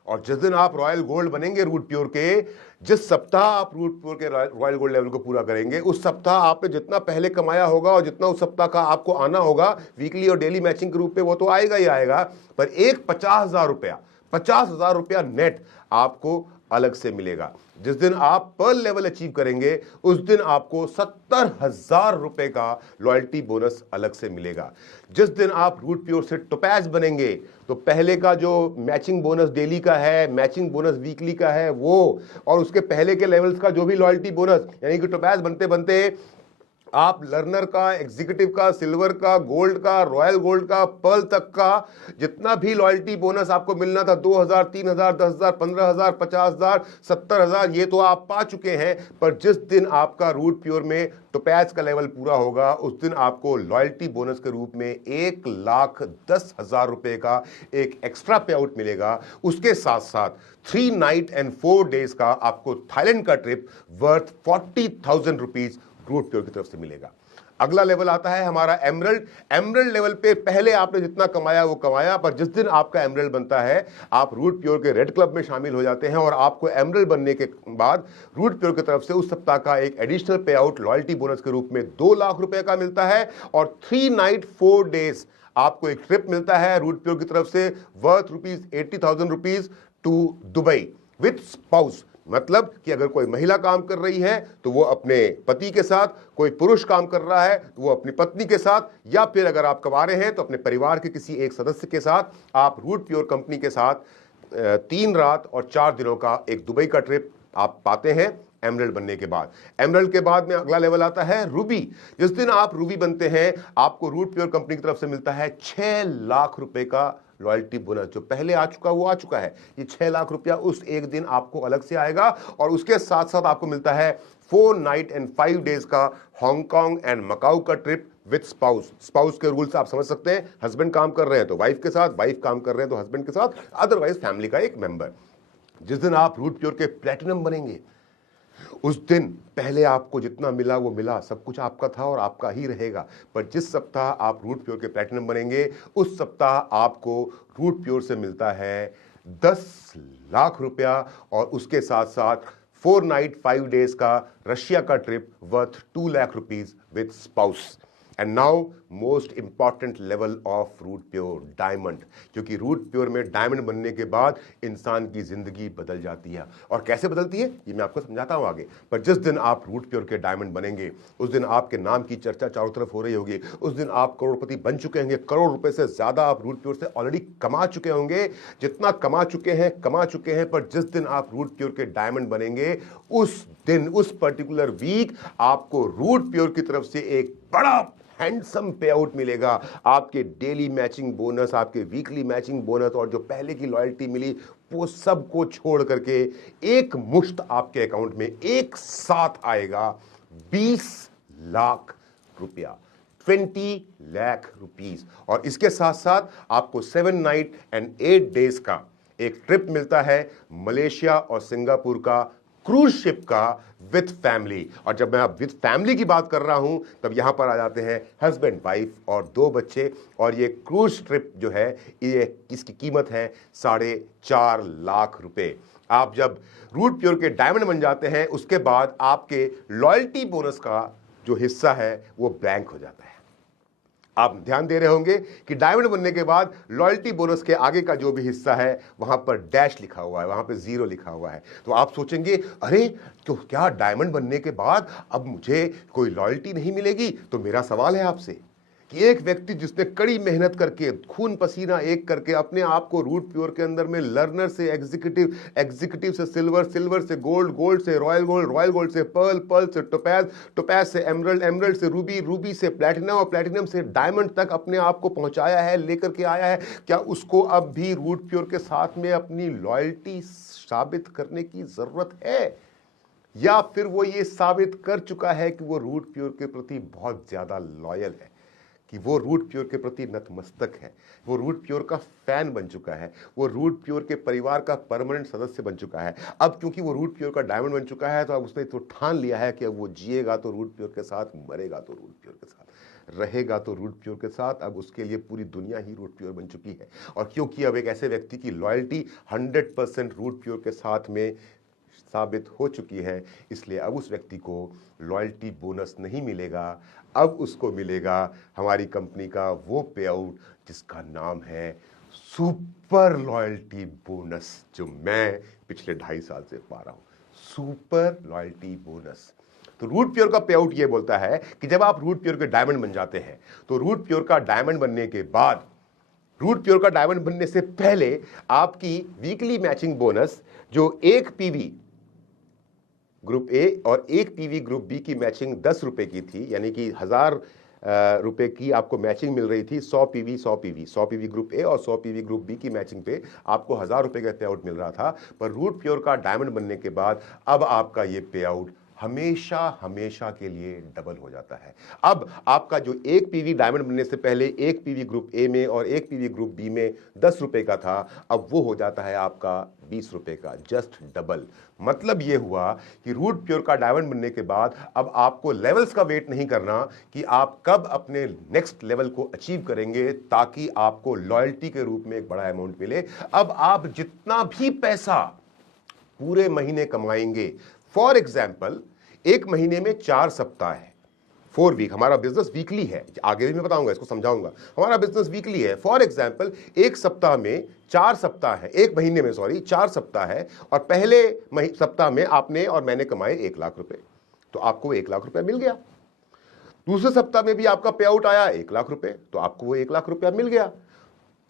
और जिस दिन आप रॉयल गोल्ड बनेंगे रूट प्योर के, जिस सप्ताह आप रूट प्योर के रॉयल गोल्ड लेवल को पूरा करेंगे उस सप्ताह आपने जितना पहले कमाया होगा और जितना उस सप्ताह का आपको आना होगा वीकली और डेली मैचिंग के रूप में वो तो आएगा ही आएगा, पर एक 50,000 रुपया नेट आपको अलग से मिलेगा। जिस दिन आप पर्ल लेवल अचीव करेंगे उस दिन आपको 70,000 रुपए का लॉयल्टी बोनस अलग से मिलेगा। जिस दिन आप रूट प्योर से टोपैज बनेंगे तो पहले का जो मैचिंग बोनस डेली का है, मैचिंग बोनस वीकली का है वो, और उसके पहले के लेवल्स का जो भी लॉयल्टी बोनस, यानी कि टोपैज बनते बनते आप लर्नर का, एग्जीक्यूटिव का, सिल्वर का, गोल्ड का, रॉयल गोल्ड का, पर्ल तक का जितना भी लॉयल्टी बोनस आपको मिलना था 2,000, 3,000, 10,000, 15,000, 50,000, 70,000, ये तो आप पा चुके हैं। पर जिस दिन आपका रूट प्योर में टोपैज का लेवल पूरा होगा उस दिन आपको लॉयल्टी बोनस के रूप में 1,10,000 रुपए का एक एक्स्ट्रा पे आउट मिलेगा। उसके साथ साथ 3 नाइट एंड 4 डेज का आपको थाईलैंड का trip worth 40,000 rupees Root Pure की तरफ से मिलेगा। अगला लेवल आता है हमारा एमरल्ड। एमरल्ड लेवल पे पहले आपने जितना कमाया वो कमाया, पर जिस दिन आपका एमरल्ड बनता है आप रूट प्योर के रेड क्लब में शामिल हो जाते हैं और आपको एमरल्ड बनने के बाद रूट प्योर की तरफ से उस सप्ताह का एक एडिशनल पे आउट लॉयल्टी बोनस के रूप में 2 लाख रुपए का मिलता है और 3 नाइट 4 डेज आपको एक ट्रिप मिलता है रूट प्योर की तरफ से worth ₹80,000 to Dubai with spouse. मतलब कि अगर कोई महिला काम कर रही है तो वो अपने पति के साथ, कोई पुरुष काम कर रहा है तो वो अपनी पत्नी के साथ, या फिर अगर आप कमा रहे हैं तो अपने परिवार के किसी एक सदस्य के साथ आप रूट प्योर कंपनी के साथ 3 रात और 4 दिनों का एक दुबई का ट्रिप आप पाते हैं एमरल्ड बनने के बाद। एमरल्ड के बाद में अगला लेवल आता है रूबी। जिस दिन आप रूबी बनते हैं आपको रूट प्योर कंपनी की तरफ से मिलता है 6 लाख रुपए का लॉयल्टी बोनस। जो पहले आ चुका वो आ चुका है, ये 6 लाख रुपया उस एक दिन आपको अलग से आएगा। और उसके साथ साथ आपको मिलता है 4 नाइट एंड 5 डेज का हांगकांग एंड मकाऊ का ट्रिप विद स्पाउस। स्पाउस के रूल्स आप समझ सकते हैं, हस्बैंड काम कर रहे हैं तो वाइफ के साथ, वाइफ काम कर रहे हैं तो हस्बैंड के साथ, अदरवाइज फैमिली का एक मेंबर। जिस दिन आप रूट प्योर के प्लैटिनम बनेंगे उस दिन पहले आपको जितना मिला वो मिला, सब कुछ आपका था और आपका ही रहेगा। पर जिस सप्ताह आप रूट प्योर के प्लैटिनम बनेंगे उस सप्ताह आपको रूट प्योर से मिलता है 10 लाख रुपया और उसके साथ साथ 4 नाइट 5 डेज का रशिया का trip worth 2 lakh rupees with spouse. And now most important level of Root Pure, diamond. क्योंकि रूट प्योर में डायमंड बनने के बाद इंसान की जिंदगी बदल जाती है। और कैसे बदलती है ये मैं आपको समझाता हूं आगे। पर जिस दिन आप रूट प्योर के डायमंड बनेंगे उस दिन आपके नाम की चर्चा चारों तरफ हो रही होगी। उस दिन आप करोड़पति बन चुके होंगे, करोड़ रुपए से ज्यादा आप रूट प्योर से ऑलरेडी कमा चुके होंगे। जितना कमा चुके हैं। पर जिस दिन आप रूट प्योर के डायमंड बनेंगे उस दिन, उस पर्टिकुलर वीक आपको रूट प्योर की तरफ से एक बड़ा हैंडसम पे आउट मिलेगा। आपके डेली मैचिंग बोनस, आपके वीकली मैचिंग बोनस और जो पहले की लॉयल्टी मिली वो सब को छोड़ करके एक मुश्त आपके अकाउंट में एक साथ आएगा 20 लाख रुपया, 20 लाख रुपीस। और इसके साथ साथ आपको 7 नाइट एंड 8 डेज का एक ट्रिप मिलता है मलेशिया और सिंगापुर का क्रूज शिप का विद फैमिली। और जब मैं अब विद फैमिली की बात कर रहा हूं तब यहां पर आ जाते हैं हस्बैंड, वाइफ और 2 बच्चे। और ये क्रूज ट्रिप जो है ये इसकी कीमत है 4.5 लाख रुपए। आप जब रूट प्योर के डायमंड बन जाते हैं उसके बाद आपके लॉयल्टी बोनस का जो हिस्सा है वो ब्लैंक हो जाता है। आप ध्यान दे रहे होंगे कि डायमंड बनने के बाद लॉयल्टी बोनस के आगे का जो भी हिस्सा है वहां पर डैश लिखा हुआ है, वहां पर 0 लिखा हुआ है। तो आप सोचेंगे अरे तो क्या डायमंड बनने के बाद अब मुझे कोई लॉयल्टी नहीं मिलेगी? तो मेरा सवाल है आपसे कि एक व्यक्ति जिसने कड़ी मेहनत करके खून पसीना एक करके अपने आप को रूट प्योर के अंदर में लर्नर से एग्जीक्यूटिव, एग्जीक्यूटिव से सिल्वर, सिल्वर से गोल्ड, गोल्ड से रॉयल गोल्ड, रॉयल गोल्ड से पर्ल, पर्ल से टोपैज, टोपैज से एमरल्ड, एमरल्ड से रूबी, रूबी से प्लैटिनम और प्लैटिनम से डायमंड तक अपने आप को पहुंचाया है, लेकर के आया है, क्या उसको अब भी रूट प्योर के साथ में अपनी लॉयल्टी साबित करने की जरूरत है? या फिर वो ये साबित कर चुका है कि वो रूट प्योर के प्रति बहुत ज्यादा लॉयल है, कि वो रूट प्योर के प्रति नतमस्तक है, वो रूट प्योर का फैन बन चुका है, वो रूट प्योर के परिवार का परमानेंट सदस्य बन चुका है? अब क्योंकि वो रूट प्योर का डायमंड बन चुका है तो अब उसने तो ठान लिया है कि अब वो जिएगा तो रूट प्योर के साथ, मरेगा तो रूट प्योर के साथ, रहेगा तो रूट प्योर के साथ। अब उसके लिए पूरी दुनिया ही रूट प्योर बन चुकी है। और क्योंकि अब एक ऐसे व्यक्ति की लॉयल्टी 100% रूट प्योर के साथ में साबित हो चुकी है, इसलिए अब उस व्यक्ति को लॉयल्टी बोनस नहीं मिलेगा। अब उसको मिलेगा हमारी कंपनी का वो पे आउट जिसका नाम है सुपर लॉयल्टी बोनस, जो मैं पिछले 2.5 साल से पा रहा हूं, सुपर लॉयल्टी बोनस। तो रूट प्योर का पे आउट ये बोलता है कि जब आप रूट प्योर के डायमंड बन जाते हैं तो रूट प्योर का डायमंड बनने के बाद, रूट प्योर का डायमंड बनने से पहले आपकी वीकली मैचिंग बोनस जो एक पीवी ग्रुप ए और एक पीवी ग्रुप बी की मैचिंग 10 रुपए की थी, यानी कि 1000 रुपए की आपको मैचिंग मिल रही थी। 100 पीवी 100 पीवी, 100 पीवी ग्रुप ए और 100 पीवी ग्रुप बी की मैचिंग पे आपको 1000 रुपए का पे आउट मिल रहा था। पर रूट प्योर का डायमंड बनने के बाद अब आपका ये पे आउट हमेशा हमेशा के लिए डबल हो जाता है। अब आपका जो एक पीवी डायमंड बनने से पहले एक पीवी ग्रुप ए में और एक पीवी ग्रुप बी में 10 रुपए का था, अब वो हो जाता है आपका 20 रुपए का, जस्ट डबल। मतलब ये हुआ कि रूट प्योर का डायमंड बनने के बाद अब आपको लेवल्स का वेट नहीं करना कि आप कब अपने नेक्स्ट लेवल को अचीव करेंगे ताकि आपको लॉयल्टी के रूप में एक बड़ा अमाउंट मिले। अब आप जितना भी पैसा पूरे महीने कमाएंगे, फॉर एग्जाम्पल एक महीने में 4 सप्ताह है, 4 वीक, हमारा बिजनेस वीकली है, आगे भी मैं बताऊंगा, इसको समझाऊंगा। हमारा बिजनेस वीकली है। फॉर एग्जांपल एक सप्ताह में 4 सप्ताह है, एक महीने में 4 सप्ताह है, और पहले सप्ताह में आपने और मैंने कमाए 1 लाख रुपए, तो आपको 1 लाख रुपया मिल गया। दूसरे सप्ताह में भी आपका पे आउट आया 1 लाख रुपए, तो आपको वो 1 लाख रुपया मिल गया।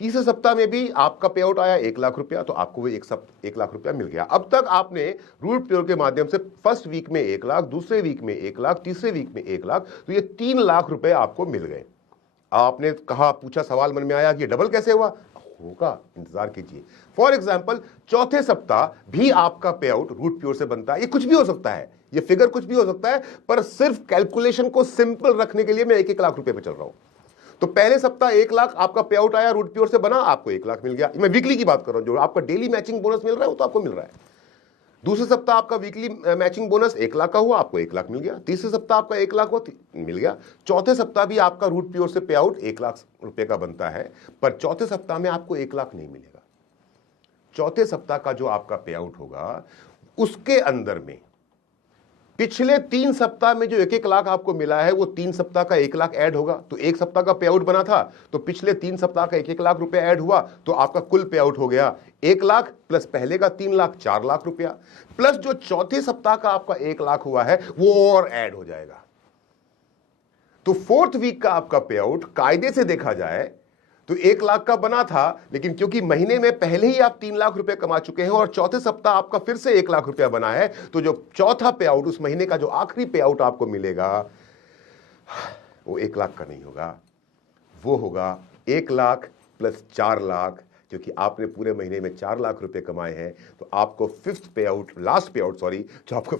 तीसरे सप्ताह में भी आपका पे आउट आया 1 लाख रुपया, तो आपको वो 1 लाख रुपया मिल गया। अब तक आपने रूट प्योर के माध्यम से फर्स्ट वीक में 1 लाख, दूसरे वीक में 1 लाख, तीसरे वीक में 1 लाख, तो ये 3 लाख रुपए आपको मिल गए। आपने कहा, पूछा, सवाल मन में आया कि डबल कैसे हुआ? होगा, इंतजार कीजिए। फॉर एग्जाम्पल चौथे सप्ताह भी आपका पे आउट रूट प्योर से बनता है। ये कुछ भी हो सकता है, ये फिगर कुछ भी हो सकता है, पर सिर्फ कैलकुलेशन को सिंपल रखने के लिए मैं 1-1 लाख रुपए पे चल रहा हूं। तो पहले सप्ताह 1 लाख आपका पे आउट आया, रूट प्योर से बना, आपको 1 लाख मिल गया। मैं वीकली की बात कर रहा हूं, जो आपका डेली मैचिंग बोनस मिल रहा है वो तो आपको मिल रहा है। दूसरे सप्ताह आपका वीकली मैचिंग बोनस 1 लाख का हुआ, आपको 1 लाख मिल गया। तीसरे सप्ताह आपका 1 लाख हुआ, मिल गया। चौथे सप्ताह भी आपका रूट प्योर से पे आउट 1 लाख रुपए का बनता है, पर चौथे सप्ताह में आपको 1 लाख नहीं मिलेगा। चौथे सप्ताह का जो आपका पे आउट होगा, उसके अंदर में पिछले 3 सप्ताह में जो 1-1 लाख आपको मिला है, वो 3 सप्ताह का 1 लाख ऐड होगा। तो एक सप्ताह का पे आउट बना था, तो पिछले 3 सप्ताह का 1-1 लाख रुपए ऐड हुआ, तो आपका कुल पे आउट हो गया 1 लाख प्लस पहले का 3 लाख, 4 लाख रुपया, प्लस जो चौथे सप्ताह का आपका 1 लाख हुआ है वो और ऐड हो जाएगा। तो फोर्थ वीक का आपका पे आउट कायदे से देखा जाए तो 1 लाख का बना था, लेकिन क्योंकि महीने में पहले ही आप 3 लाख रुपए कमा चुके हैं और चौथे सप्ताह आपका फिर से 1 लाख रुपया बना है, तो जो चौथा पे आउट, उस महीने का जो आखिरी पे आउट आपको मिलेगा, वो 1 लाख का नहीं होगा, वो होगा 1 लाख प्लस 4 लाख, क्योंकि आपने पूरे महीने में 4 लाख रुपए कमाए हैं। तो आपको जो आपको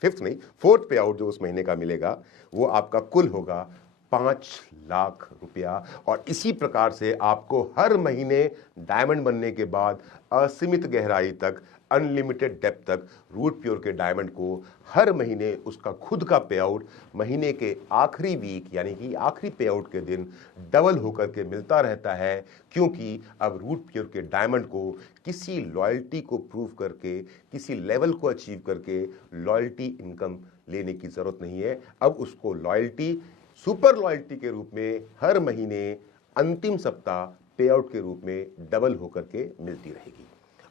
फिफ्थ नहीं, फोर्थ पे आउट जो उस महीने का मिलेगा, वो आपका कुल होगा 5 लाख रुपया। और इसी प्रकार से आपको हर महीने डायमंड बनने के बाद असीमित गहराई तक, अनलिमिटेड डेप्थ तक रूट प्योर के डायमंड को हर महीने उसका खुद का पे आउट महीने के आखिरी वीक, यानी कि आखिरी पे आउट के दिन डबल होकर के मिलता रहता है। क्योंकि अब रूट प्योर के डायमंड को किसी लॉयल्टी को प्रूव करके, किसी लेवल को अचीव करके लॉयल्टी इनकम लेने की जरूरत नहीं है। अब उसको लॉयल्टी, सुपर लॉयल्टी के रूप में हर महीने अंतिम सप्ताह पे आउट के रूप में डबल होकर के मिलती रहेगी।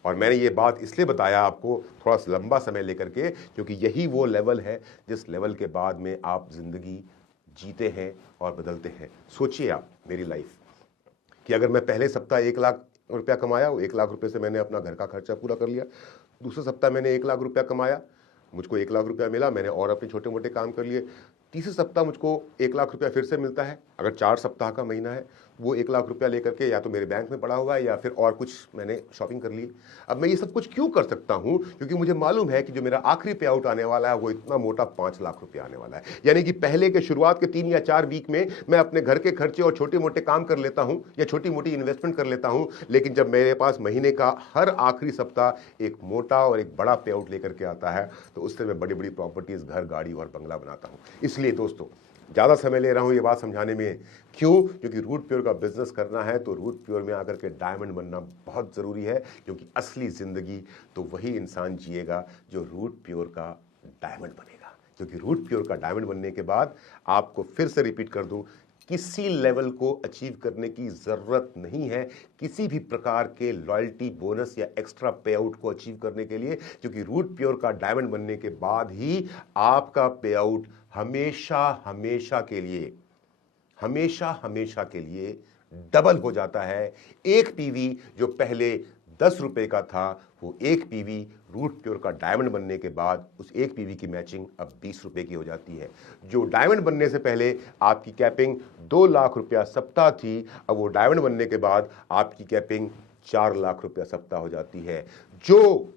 और मैंने ये बात इसलिए बताया आपको थोड़ा सा लंबा समय लेकर के, क्योंकि यही वो लेवल है जिस लेवल के बाद में आप जिंदगी जीते हैं और बदलते हैं। सोचिए आप मेरी लाइफ कि अगर मैं पहले सप्ताह 1 लाख रुपया कमाया, वो 1 लाख रुपए से मैंने अपना घर का खर्चा पूरा कर लिया। दूसरे सप्ताह मैंने 1 लाख रुपया कमाया, मुझको 1 लाख रुपया मिला, मैंने और अपने छोटे मोटे काम कर लिए। तीसरे सप्ताह मुझको 1 लाख रुपया फिर से मिलता है। अगर 4 सप्ताह का महीना है, वो 1 लाख रुपया लेकर के या तो मेरे बैंक में पड़ा हुआ है या फिर और कुछ मैंने शॉपिंग कर ली। अब मैं ये सब कुछ क्यों कर सकता हूं? क्योंकि मुझे मालूम है कि जो मेरा आखिरी पे आउट आने वाला है वो इतना मोटा 5 लाख रुपया आने वाला है। यानी कि पहले के शुरुआत के 3 या 4 वीक में मैं अपने घर के खर्चे और छोटे मोटे काम कर लेता हूं या छोटी मोटी इन्वेस्टमेंट कर लेता हूं, लेकिन जब मेरे पास महीने का हर आखिरी सप्ताह एक मोटा और एक बड़ा पे आउट लेकर के आता है, तो उससे मैं बड़ी बड़ी प्रॉपर्टीज, घर, गाड़ी और बंगला बनाता हूं। इसलिए दोस्तों, ज़्यादा समय ले रहा हूं ये बात समझाने में, क्यों? क्योंकि रूट प्योर का बिजनेस करना है तो रूट प्योर में आकर के डायमंड बनना बहुत ज़रूरी है। क्योंकि असली ज़िंदगी तो वही इंसान जिएगा जो रूट प्योर का डायमंड बनेगा। क्योंकि रूट प्योर का डायमंड बनने के बाद आपको फिर से रिपीट कर दूं, किसी लेवल को अचीव करने की ज़रूरत नहीं है किसी भी प्रकार के लॉयल्टी बोनस या एक्स्ट्रा पे आउट को अचीव करने के लिए। क्योंकि रूट प्योर का डायमंड बनने के बाद ही आपका पे आउट हमेशा हमेशा के लिए डबल हो जाता है। एक पीवी जो पहले 10 रुपए का था, वो एक पीवी रूट प्योर का डायमंड बनने के बाद उस एक पीवी की मैचिंग अब 20 रुपए की हो जाती है। जो डायमंड बनने से पहले आपकी कैपिंग 2 लाख रुपया सप्ताह थी, अब वो डायमंड बनने के बाद आपकी कैपिंग 4 लाख रुपया सप्ताह हो जाती है। जो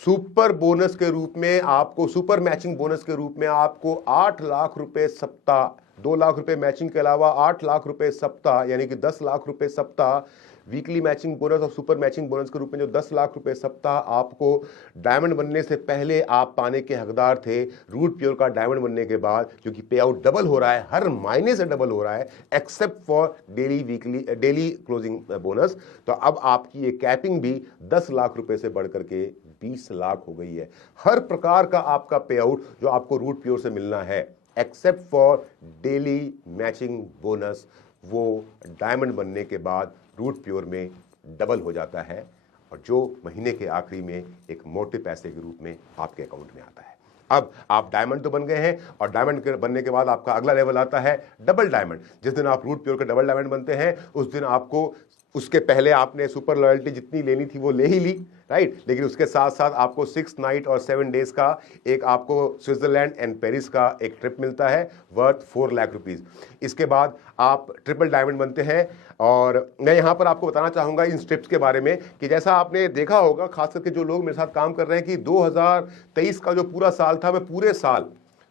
सुपर बोनस के रूप में आपको, सुपर मैचिंग बोनस के रूप में आपको 8 लाख रुपए सप्ताह, 2 लाख रुपए मैचिंग के अलावा 8 लाख रुपए सप्ताह, यानी कि 10 लाख रुपए सप्ताह वीकली मैचिंग बोनस और सुपर मैचिंग बोनस के रूप में जो 10 लाख रुपए सप्ताह आपको डायमंड बनने से पहले आप पाने के हकदार थे, रूट प्योर का डायमंड बनने के बाद, क्योंकि पे आउट डबल हो रहा है, हर महीने से डबल हो रहा है, except for daily closing bonus, तो अब आपकी ये कैपिंग भी 10 लाख रुपए से बढ़कर के 20 लाख हो गई है। हर प्रकार का आपका पे आउट जो आपको रूट प्योर से मिलना है, except for daily matching bonus, वो डायमंड बनने के बाद रूट प्योर में डबल हो जाता है और जो महीने के आखिरी में एक मोटे पैसे के रूप में आपके अकाउंट में आता है। अब आप डायमंड तो बन गए हैं और डायमंड बनने के बाद आपका अगला लेवल आता है डबल डायमंड। जिस दिन आप रूट प्योर के डबल डायमंड बनते हैं उस दिन आपको, उसके पहले आपने सुपर लॉयल्टी जितनी लेनी थी वो ले ही ली, राइट, लेकिन उसके साथ साथ आपको 6 नाइट और 7 डेज का एक आपको स्विट्जरलैंड एंड पेरिस का एक ट्रिप मिलता है वर्थ 4 लाख रुपीज। इसके बाद आप ट्रिपल डायमंड बनते हैं और मैं यहाँ पर आपको बताना चाहूँगा इन ट्रिप्स के बारे में कि जैसा आपने देखा होगा, खास करके जो लोग मेरे साथ काम कर रहे हैं, कि 2023 का जो पूरा साल था, मैं पूरे साल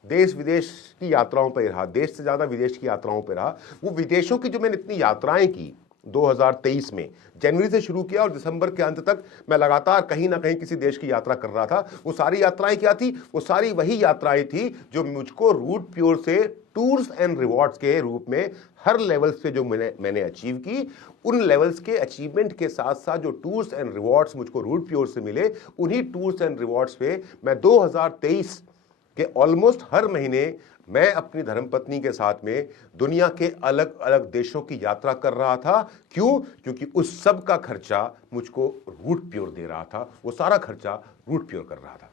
देश विदेश की यात्राओं पर रहा, देश से ज़्यादा विदेश की यात्राओं पर रहा। वो विदेशों की जो मैंने इतनी यात्राएं की 2023 में, जनवरी से शुरू किया और दिसंबर के अंत तक मैं लगातार कहीं ना कहीं किसी देश की यात्रा कर रहा था। वो सारी यात्राएं क्या थी? वो सारी वही यात्राएं थी जो मुझको रूट प्योर से टूर्स एंड रिवॉर्ड्स के रूप में हर लेवल से जो मैंने अचीव की, उन लेवल्स के अचीवमेंट के साथ साथ जो टूर्स एंड रिवॉर्ड्स मुझको रूट प्योर से मिले, उन्हीं टूर्स एंड रिवॉर्ड्स पे मैं 2023 के ऑलमोस्ट हर महीने मैं अपनी धर्मपत्नी के साथ में दुनिया के अलग अलग देशों की यात्रा कर रहा था। क्यों? क्योंकि उस सब का खर्चा मुझको रूट प्योर दे रहा था, वो सारा खर्चा रूट प्योर कर रहा था।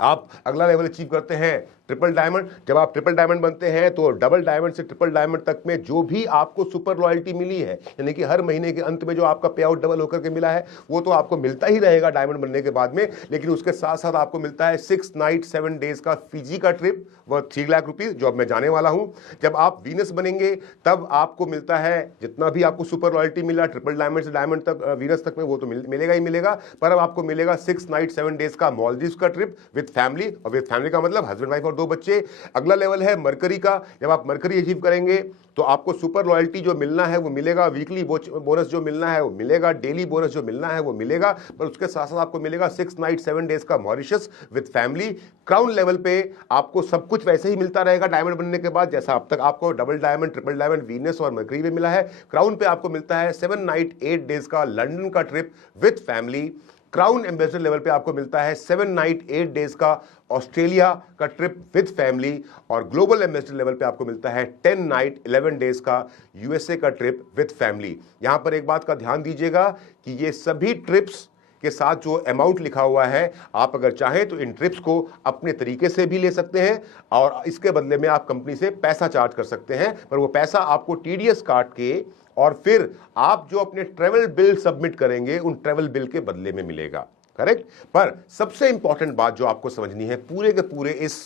आप अगला लेवल अचीव करते हैं ट्रिपल डायमंड। जब आप ट्रिपल डायमंड बनते हैं तो डबल डायमंड से ट्रिपल डायमंड तक में जो भी आपको सुपर लॉयल्टी मिली है, यानी कि हर महीने के अंत में जो आपका पे आउट डबल होकर के मिला है, वो तो आपको मिलता ही रहेगा डायमंड बनने के बाद में, लेकिन उसके साथ साथ आपको मिलता है 6 नाइट 7 डेज का फिजी का ट्रिप वर्थ 3 लाख रुपीज, जो अब मैं जाने वाला हूं। जब आप वीनस बनेंगे तब आपको मिलता है जितना भी आपको सुपर लॉयल्टी मिला ट्रिपल डायमंड से डायमंड तक, वीनस तक में, वो तो मिलेगा ही मिलेगा, पर अब आपको मिलेगा 6 नाइट 7 डेज का मॉलदीव्स का ट्रिप विद फैमिली, और विद फैमिली का मतलब हस्बैंड वाइफ और 2 बच्चे। अगला लेवल है मरकरी का। जब आप मरकरी अचीव करेंगे तो आपको सुपर लॉयल्टी जो मिलना है वो मिलेगा, वीकली बोनस जो मिलना है वो मिलेगा, डेली बोनस जो मिलना है वो मिलेगा, पर उसके साथ साथ आपको मिलेगा 6 नाइट 7 डेज का Mauritius with family. Crown level पे आपको सब कुछ वैसे ही मिलता रहेगा डायमंड बनने के बाद, जैसा अब तक आपको double diamond, triple diamond, Venus और मरकरी में मिला है। क्राउन पे आपको मिलता है 7 नाइट 8 डेज का लंदन का trip with family. Crown ambassador level पे आपको मिलता है 7 नाइट 8 डेज का ऑस्ट्रेलिया का ट्रिप विद फैमिली, और ग्लोबल एम्बेसडर लेवल पे आपको मिलता है 10 नाइट 11 डेज का यूएसए का ट्रिप विद फैमिली। यहां पर एक बात का ध्यान दीजिएगा कि ये सभी ट्रिप्स के साथ जो अमाउंट लिखा हुआ है, आप अगर चाहें तो इन ट्रिप्स को अपने तरीके से भी ले सकते हैं और इसके बदले में आप कंपनी से पैसा चार्ज कर सकते हैं, पर वो पैसा आपको टीडीएस काट के और फिर आप जो अपने ट्रेवल बिल सबमिट करेंगे उन ट्रेवल बिल के बदले में मिलेगा, करेक्ट। पर सबसे इंपॉर्टेंट बात जो आपको समझनी है पूरे के पूरे इस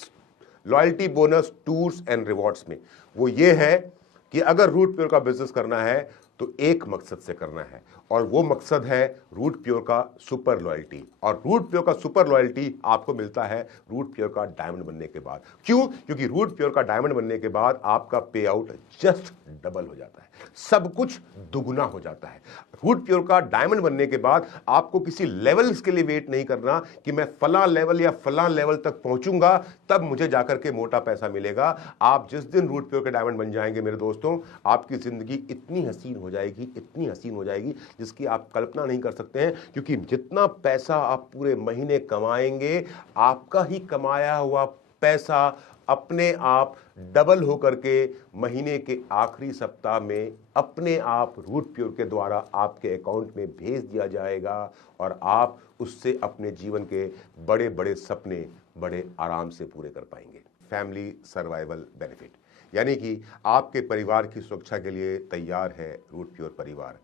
loyalty bonus tours and rewards में, वो ये है कि अगर रूट प्योर का बिजनेस करना है तो एक मकसद से करना है, और वो मकसद है रूट प्योर का सुपर लॉयल्टी। और रूट प्योर का सुपर लॉयल्टी आपको मिलता है रूट प्योर का डायमंड बनने के बाद। क्यों? क्योंकि रूट प्योर का डायमंड बनने के बाद आपका पे आउट जस्ट डबल हो जाता है, सब कुछ दुगुना हो जाता है। रूट प्योर का डायमंड बनने के बाद आपको किसी लेवल्स के लिए वेट नहीं करना कि मैं फलां लेवल या फलां लेवल तक पहुंचूंगा तब मुझे जाकर के मोटा पैसा मिलेगा। आप जिस दिन रूट प्योर के डायमंड बन जाएंगे मेरे दोस्तों, आपकी जिंदगी इतनी हसीन हो जाएगी, इतनी हसीन हो जाएगी जिसकी आप कल्पना नहीं कर सकते हैं। क्योंकि जितना पैसा आप पूरे महीने कमाएंगे, आपका ही कमाया हुआ पैसा अपने आप डबल होकर के महीने के आखिरी सप्ताह में अपने आप रूट प्योर के द्वारा आपके अकाउंट में भेज दिया जाएगा, और आप उससे अपने जीवन के बड़े बड़े सपने बड़े आराम से पूरे कर पाएंगे। फैमिली सर्वाइवल बेनिफिट, यानी कि आपके परिवार की सुरक्षा के लिए तैयार है रूट प्योर परिवार।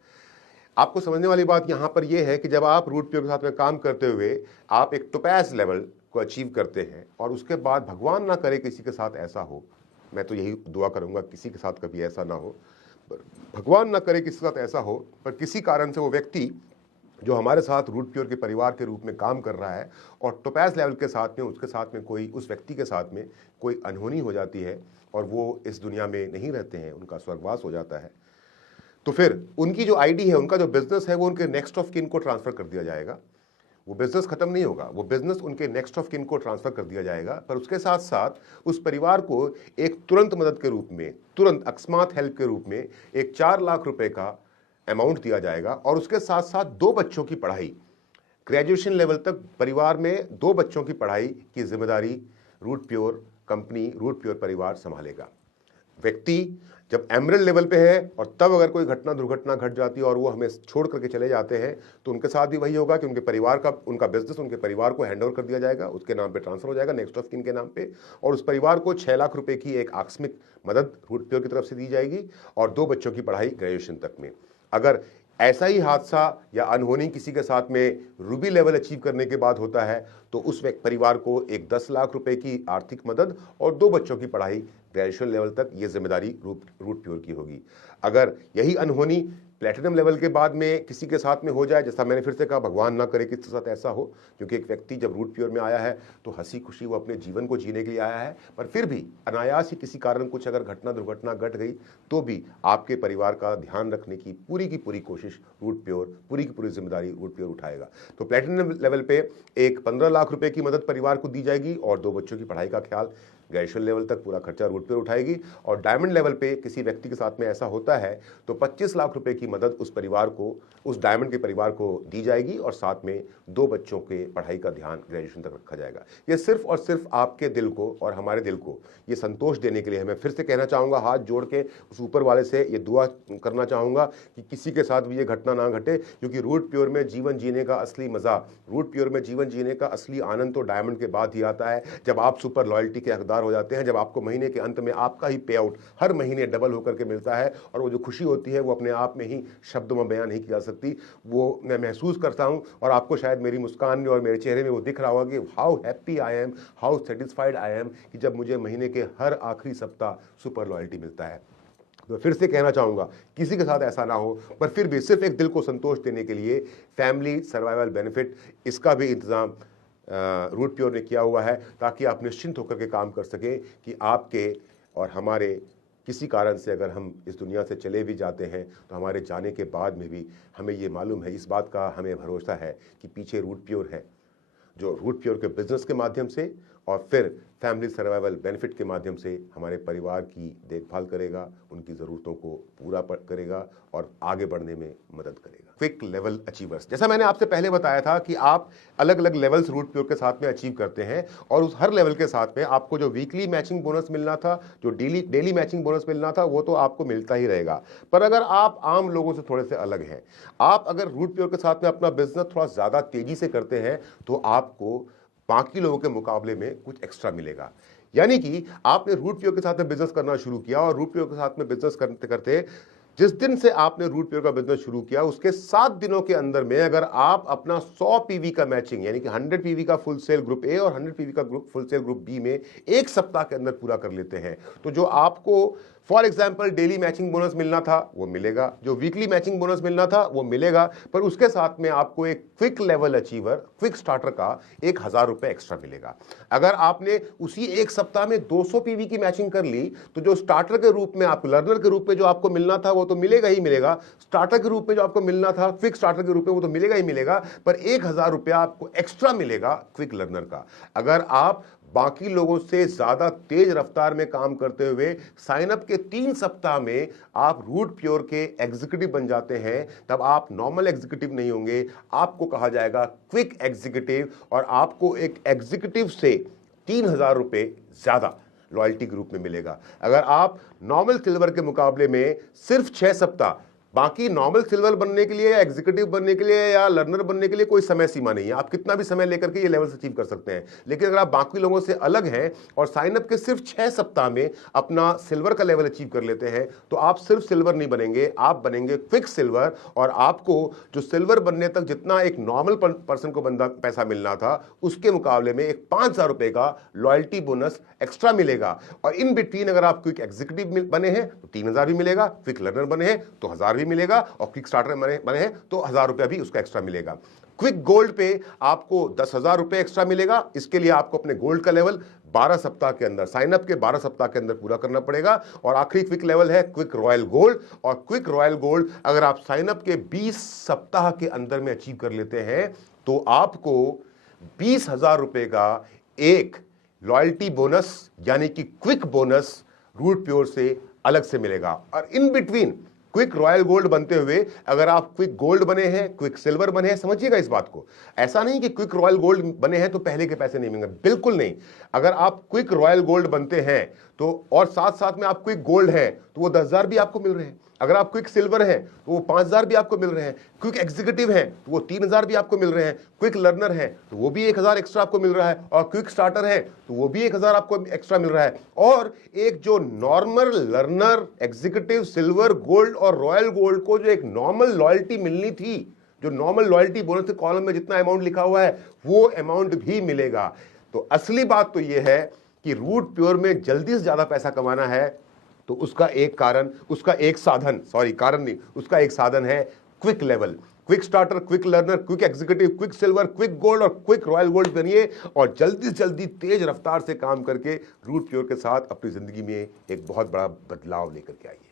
आपको समझने वाली बात यहां पर यह है कि जब आप रूट प्योर के साथ में काम करते हुए आप एक टोपैज लेवल को अचीव करते हैं, और उसके बाद भगवान ना करे किसी के साथ ऐसा हो, मैं तो यही दुआ करूंगा किसी के साथ कभी ऐसा ना हो, भगवान ना करे किसी के साथ ऐसा हो, पर किसी कारण से वो व्यक्ति जो हमारे साथ रूट प्योर के परिवार के रूप में काम कर रहा है और टोपैज लेवल के साथ में उसके साथ में कोई, उस व्यक्ति के साथ में कोई अनहोनी हो जाती है और वो इस दुनिया में नहीं रहते हैं, उनका स्वर्गवास हो जाता है, तो फिर उनकी जो आईडी है, उनका जो बिजनेस है, वो उनके नेक्स्ट ऑफ किन को ट्रांसफर कर दिया जाएगा। वो बिजनेस खत्म नहीं होगा, वो बिजनेस उनके नेक्स्ट ऑफ किन को ट्रांसफर कर दिया जाएगा, पर उसके साथ साथ उस परिवार को एक तुरंत मदद के रूप में, तुरंत अकस्मात हेल्प के रूप में एक 4 लाख रुपए का अमाउंट दिया जाएगा, और उसके साथ साथ 2 बच्चों की पढ़ाई, ग्रेजुएशन लेवल तक परिवार में 2 बच्चों की पढ़ाई की जिम्मेदारी Root Pure company Root Pure परिवार संभालेगा। व्यक्ति जब एमरल्ड लेवल पे है और तब अगर कोई घटना दुर्घटना घट जाती है और वो हमें छोड़ करके चले जाते हैं तो उनके साथ भी वही होगा कि उनके परिवार का, उनका बिजनेस उनके परिवार को हैंड ओवर कर दिया जाएगा, उसके नाम पे ट्रांसफर हो जाएगा नेक्स्ट ऑफ किन के नाम पे, और उस परिवार को 6 लाख रुपए की एक आकस्मिक मदद रूट प्योर की तरफ से दी जाएगी और 2 बच्चों की पढ़ाई ग्रेजुएशन तक में। अगर ऐसा ही हादसा या अनहोनी किसी के साथ में रूबी लेवल अचीव करने के बाद होता है तो उस परिवार को एक 10 लाख रुपए की आर्थिक मदद और 2 बच्चों की पढ़ाई ग्रेजुएशन लेवल तक, ये जिम्मेदारी रूट प्योर की होगी। अगर यही अनहोनी प्लेटिनम लेवल के बाद में किसी के साथ में हो जाए, जैसा मैंने फिर से कहा, भगवान ना करे किसी के साथ ऐसा हो, क्योंकि एक व्यक्ति जब रूट प्योर में आया है तो हंसी खुशी वो अपने जीवन को जीने के लिए आया है, पर फिर भी अनायास ही किसी कारण कुछ अगर घटना दुर्घटना घट गई तो भी आपके परिवार का ध्यान रखने की पूरी कोशिश रूट प्योर, पूरी की पूरी जिम्मेदारी रूट प्योर उठाएगा। तो प्लेटिनम लेवल पे एक 15 लाख रुपए की मदद परिवार को दी जाएगी और 2 बच्चों की पढ़ाई का ख्याल ग्रेजुएशन लेवल तक पूरा खर्चा रूट प्योर उठाएगी। और डायमंड लेवल पे किसी व्यक्ति के साथ में ऐसा होता है तो 25 लाख रुपए की मदद उस परिवार को, उस डायमंड के परिवार को दी जाएगी और साथ में 2 बच्चों के पढ़ाई का ध्यान ग्रेजुएशन तक रखा जाएगा। ये सिर्फ और सिर्फ आपके दिल को और हमारे दिल को ये संतोष देने के लिए मैं फिर से कहना चाहूँगा, हाथ जोड़ के उस ऊपर वाले से ये दुआ करना चाहूँगा कि किसी के साथ भी ये घटना ना घटे, क्योंकि रूट प्योर में जीवन जीने का असली मज़ा, रूट प्योर में जीवन जीने का असली आनंद तो डायमंड के बाद ही आता है, जब आप सुपर लॉयल्टी के हकदार हो जाते हैं, जब आपको महीने के अंत में आपका ही पे आउट हर महीने डबल होकर के मिलता है और वो जो खुशी होती है वो अपने आप में ही शब्दों में बयान नहीं की जा सकती। वो मैं महसूस करता हूँ और आपको शायद मेरी मुस्कान में और मेरे चेहरे में वो दिख रहा होगा कि how happy I am, how satisfied I am, कि जब मुझे महीने के हर आखिरी सप्ताह सुपर लॉयल्टी मिलता है। तो फिर से कहना चाहूँगा, किसी के साथ ऐसा ना हो, पर फिर भी सिर्फ एक दिल को संतोष देने के लिए फैमिली सर्वाइवल बेनिफिट, इसका भी इंतज़ाम रूट प्योर ने किया हुआ है, ताकि आप निश्चिंत होकर के काम कर सकें कि आपके और हमारे किसी कारण से अगर हम इस दुनिया से चले भी जाते हैं तो हमारे जाने के बाद में भी हमें ये मालूम है, इस बात का हमें भरोसा है कि पीछे रूट प्योर है, जो रूट प्योर के बिजनेस के माध्यम से और फिर फैमिली सर्वाइवल बेनिफिट के माध्यम से हमारे परिवार की देखभाल करेगा, उनकी ज़रूरतों को पूरा करेगा और आगे बढ़ने में मदद करेगा। क्विक लेवल अचीवर्स, जैसा मैंने आपसे पहले बताया था कि आप अलग अलग लेवल्स रूट प्योर के साथ में अचीव करते हैं और उस हर लेवल के साथ में आपको जो वीकली मैचिंग बोनस मिलना था, जो डेली मैचिंग बोनस मिलना था, वो तो आपको मिलता ही रहेगा। पर अगर आप आम लोगों से थोड़े से अलग हैं, आप अगर रूट प्योर के साथ में अपना बिजनेस थोड़ा ज़्यादा तेज़ी से करते हैं तो आपको बाकी लोगों के मुकाबले में कुछ एक्स्ट्रा मिलेगा। यानी कि आपने रूट प्योर के साथ में बिजनेस करना शुरू किया और रूट प्योर के साथ में बिजनेस करते करते जिस दिन से आपने रूट प्योर का बिजनेस शुरू किया उसके 7 दिनों के अंदर में अगर आप अपना 100 पीवी का मैचिंग, यानी कि 100 पीवी का फुल सेल ग्रुप ए और 100 पीवी का फुल सेल ग्रुप बी में एक सप्ताह के अंदर पूरा कर लेते हैं, तो जो आपको for example daily matching bonus मिलना था वो मिलेगा, जो वीकली मैचिंग बोनस मिलना था वो मिलेगा, पर उसके साथ में आपको एक quick level achiever, quick starter का 1000 रुपए एक्स्ट्रा मिलेगा। अगर आपने उसी एक सप्ताह में 200 पीवी की मैचिंग कर ली तो जो स्टार्टर के रूप में, आप लर्नर के रूप में जो आपको मिलना था वो तो मिलेगा ही मिलेगा, स्टार्टर के रूप में जो आपको मिलना था क्विक स्टार्टर के रूप में वो तो मिलेगा ही मिलेगा, पर 1000 रुपया आपको एक्स्ट्रा मिलेगा क्विक लर्नर का। अगर आप बाकी लोगों से ज्यादा तेज रफ्तार में काम करते हुए साइन अप के 3 सप्ताह में आप रूट प्योर के एग्जीक्यूटिव बन जाते हैं, तब आप नॉर्मल एग्जीक्यूटिव नहीं होंगे, आपको कहा जाएगा क्विक एग्जीक्यूटिव और आपको एक एग्जीक्यूटिव से 3000 रुपए ज्यादा लॉयल्टी के रूप में मिलेगा। अगर आप नॉर्मल सिल्वर के मुकाबले में सिर्फ 6 सप्ताह, बाकी नॉर्मल सिल्वर बनने के लिए या एग्जीक्यूटिव बनने के लिए या लर्नर बनने के लिए कोई समय सीमा नहीं है, आप कितना भी समय लेकर के ये लेवल अचीव कर सकते हैं। लेकिन अगर आप बाकी लोगों से अलग हैं और साइन अप के सिर्फ 6 सप्ताह में अपना सिल्वर का लेवल अचीव कर लेते हैं तो आप सिर्फ सिल्वर नहीं बनेंगे, आप बनेंगे क्विक सिल्वर, और आपको जो सिल्वर बनने तक जितना एक नॉर्मल पर्सन को पैसा मिलना था उसके मुकाबले में एक 5000 रुपए का लॉयल्टी बोनस एक्स्ट्रा मिलेगा। और इन बिटवीन अगर आप क्विक एग्जीक्यूटिव बने हैं तो 3000 भी मिलेगा, क्विक लर्नर बने हैं तो 1000 मिलेगा और क्विक स्टार्टर बने हैं तो 1000 रुपया भी उसका एक्स्ट्रा मिलेगा। क्विक गोल्ड पे आपको 10,000 रुपए एक्स्ट्रा मिलेगा। इसके लिए आपको अपने गोल्ड का लेवल 12 सप्ताह के अंदर, साइन अप के 12 सप्ताह के अंदर पूरा करना पड़ेगा। और आखिरी क्विक लेवल है क्विक रॉयल गोल्ड, और क्विक रॉयल गोल्ड अगर आप साइन अप के 20 सप्ताह के अंदर में अचीव कर लेते हैं तो आपको 20,000 रुपए का एक लॉयल्टी बोनस यानी कि क्विक बोनस रूट प्योर से अलग से मिलेगा। और in between quick royal gold बनते हुए अगर आप क्विक गोल्ड बने हैं, क्विक सिल्वर बने हैं, समझिएगा इस बात को। ऐसा नहीं कि क्विक रॉयल गोल्ड बने हैं तो पहले के पैसे नहीं मिलेंगे, बिल्कुल नहीं। अगर आप क्विक रॉयल गोल्ड बनते हैं तो और साथ साथ में आप क्विक गोल्ड है तो वो 10,000 भी आपको मिल रहे हैं। अगर आप क्विक सिल्वर हैं तो वो 5,000 भी आपको मिल रहे हैं। क्विक एग्जीक्यूटिव हैं तो वो 3,000 भी आपको मिल रहे हैं। क्विक लर्नर हैं तो वो भी 1,000 एक्स्ट्रा आपको मिल रहा है। और क्विक स्टार्टर है तो वो भी 1,000 आपको एक्स्ट्रा मिल रहा है। और एक जो normal learner, executive, silver, gold और रॉयल गोल्ड को जो एक नॉर्मल लॉयल्टी मिलनी थी, जो नॉर्मल लॉयल्टी बोनस के कॉलम में जितना अमाउंट लिखा हुआ है वो अमाउंट भी मिलेगा। तो असली बात तो ये है कि रूट प्योर में जल्दी से ज्यादा पैसा कमाना है तो उसका एक कारण, उसका एक साधन, सॉरी कारण नहीं, उसका एक साधन है quick level. Quick starter, quick learner, quick executive, quick silver, quick gold और क्विक रॉयल गोल्ड बनिए और जल्दी से जल्दी तेज रफ्तार से काम करके रूट प्योर के साथ अपनी जिंदगी में एक बहुत बड़ा बदलाव लेकर के आइए।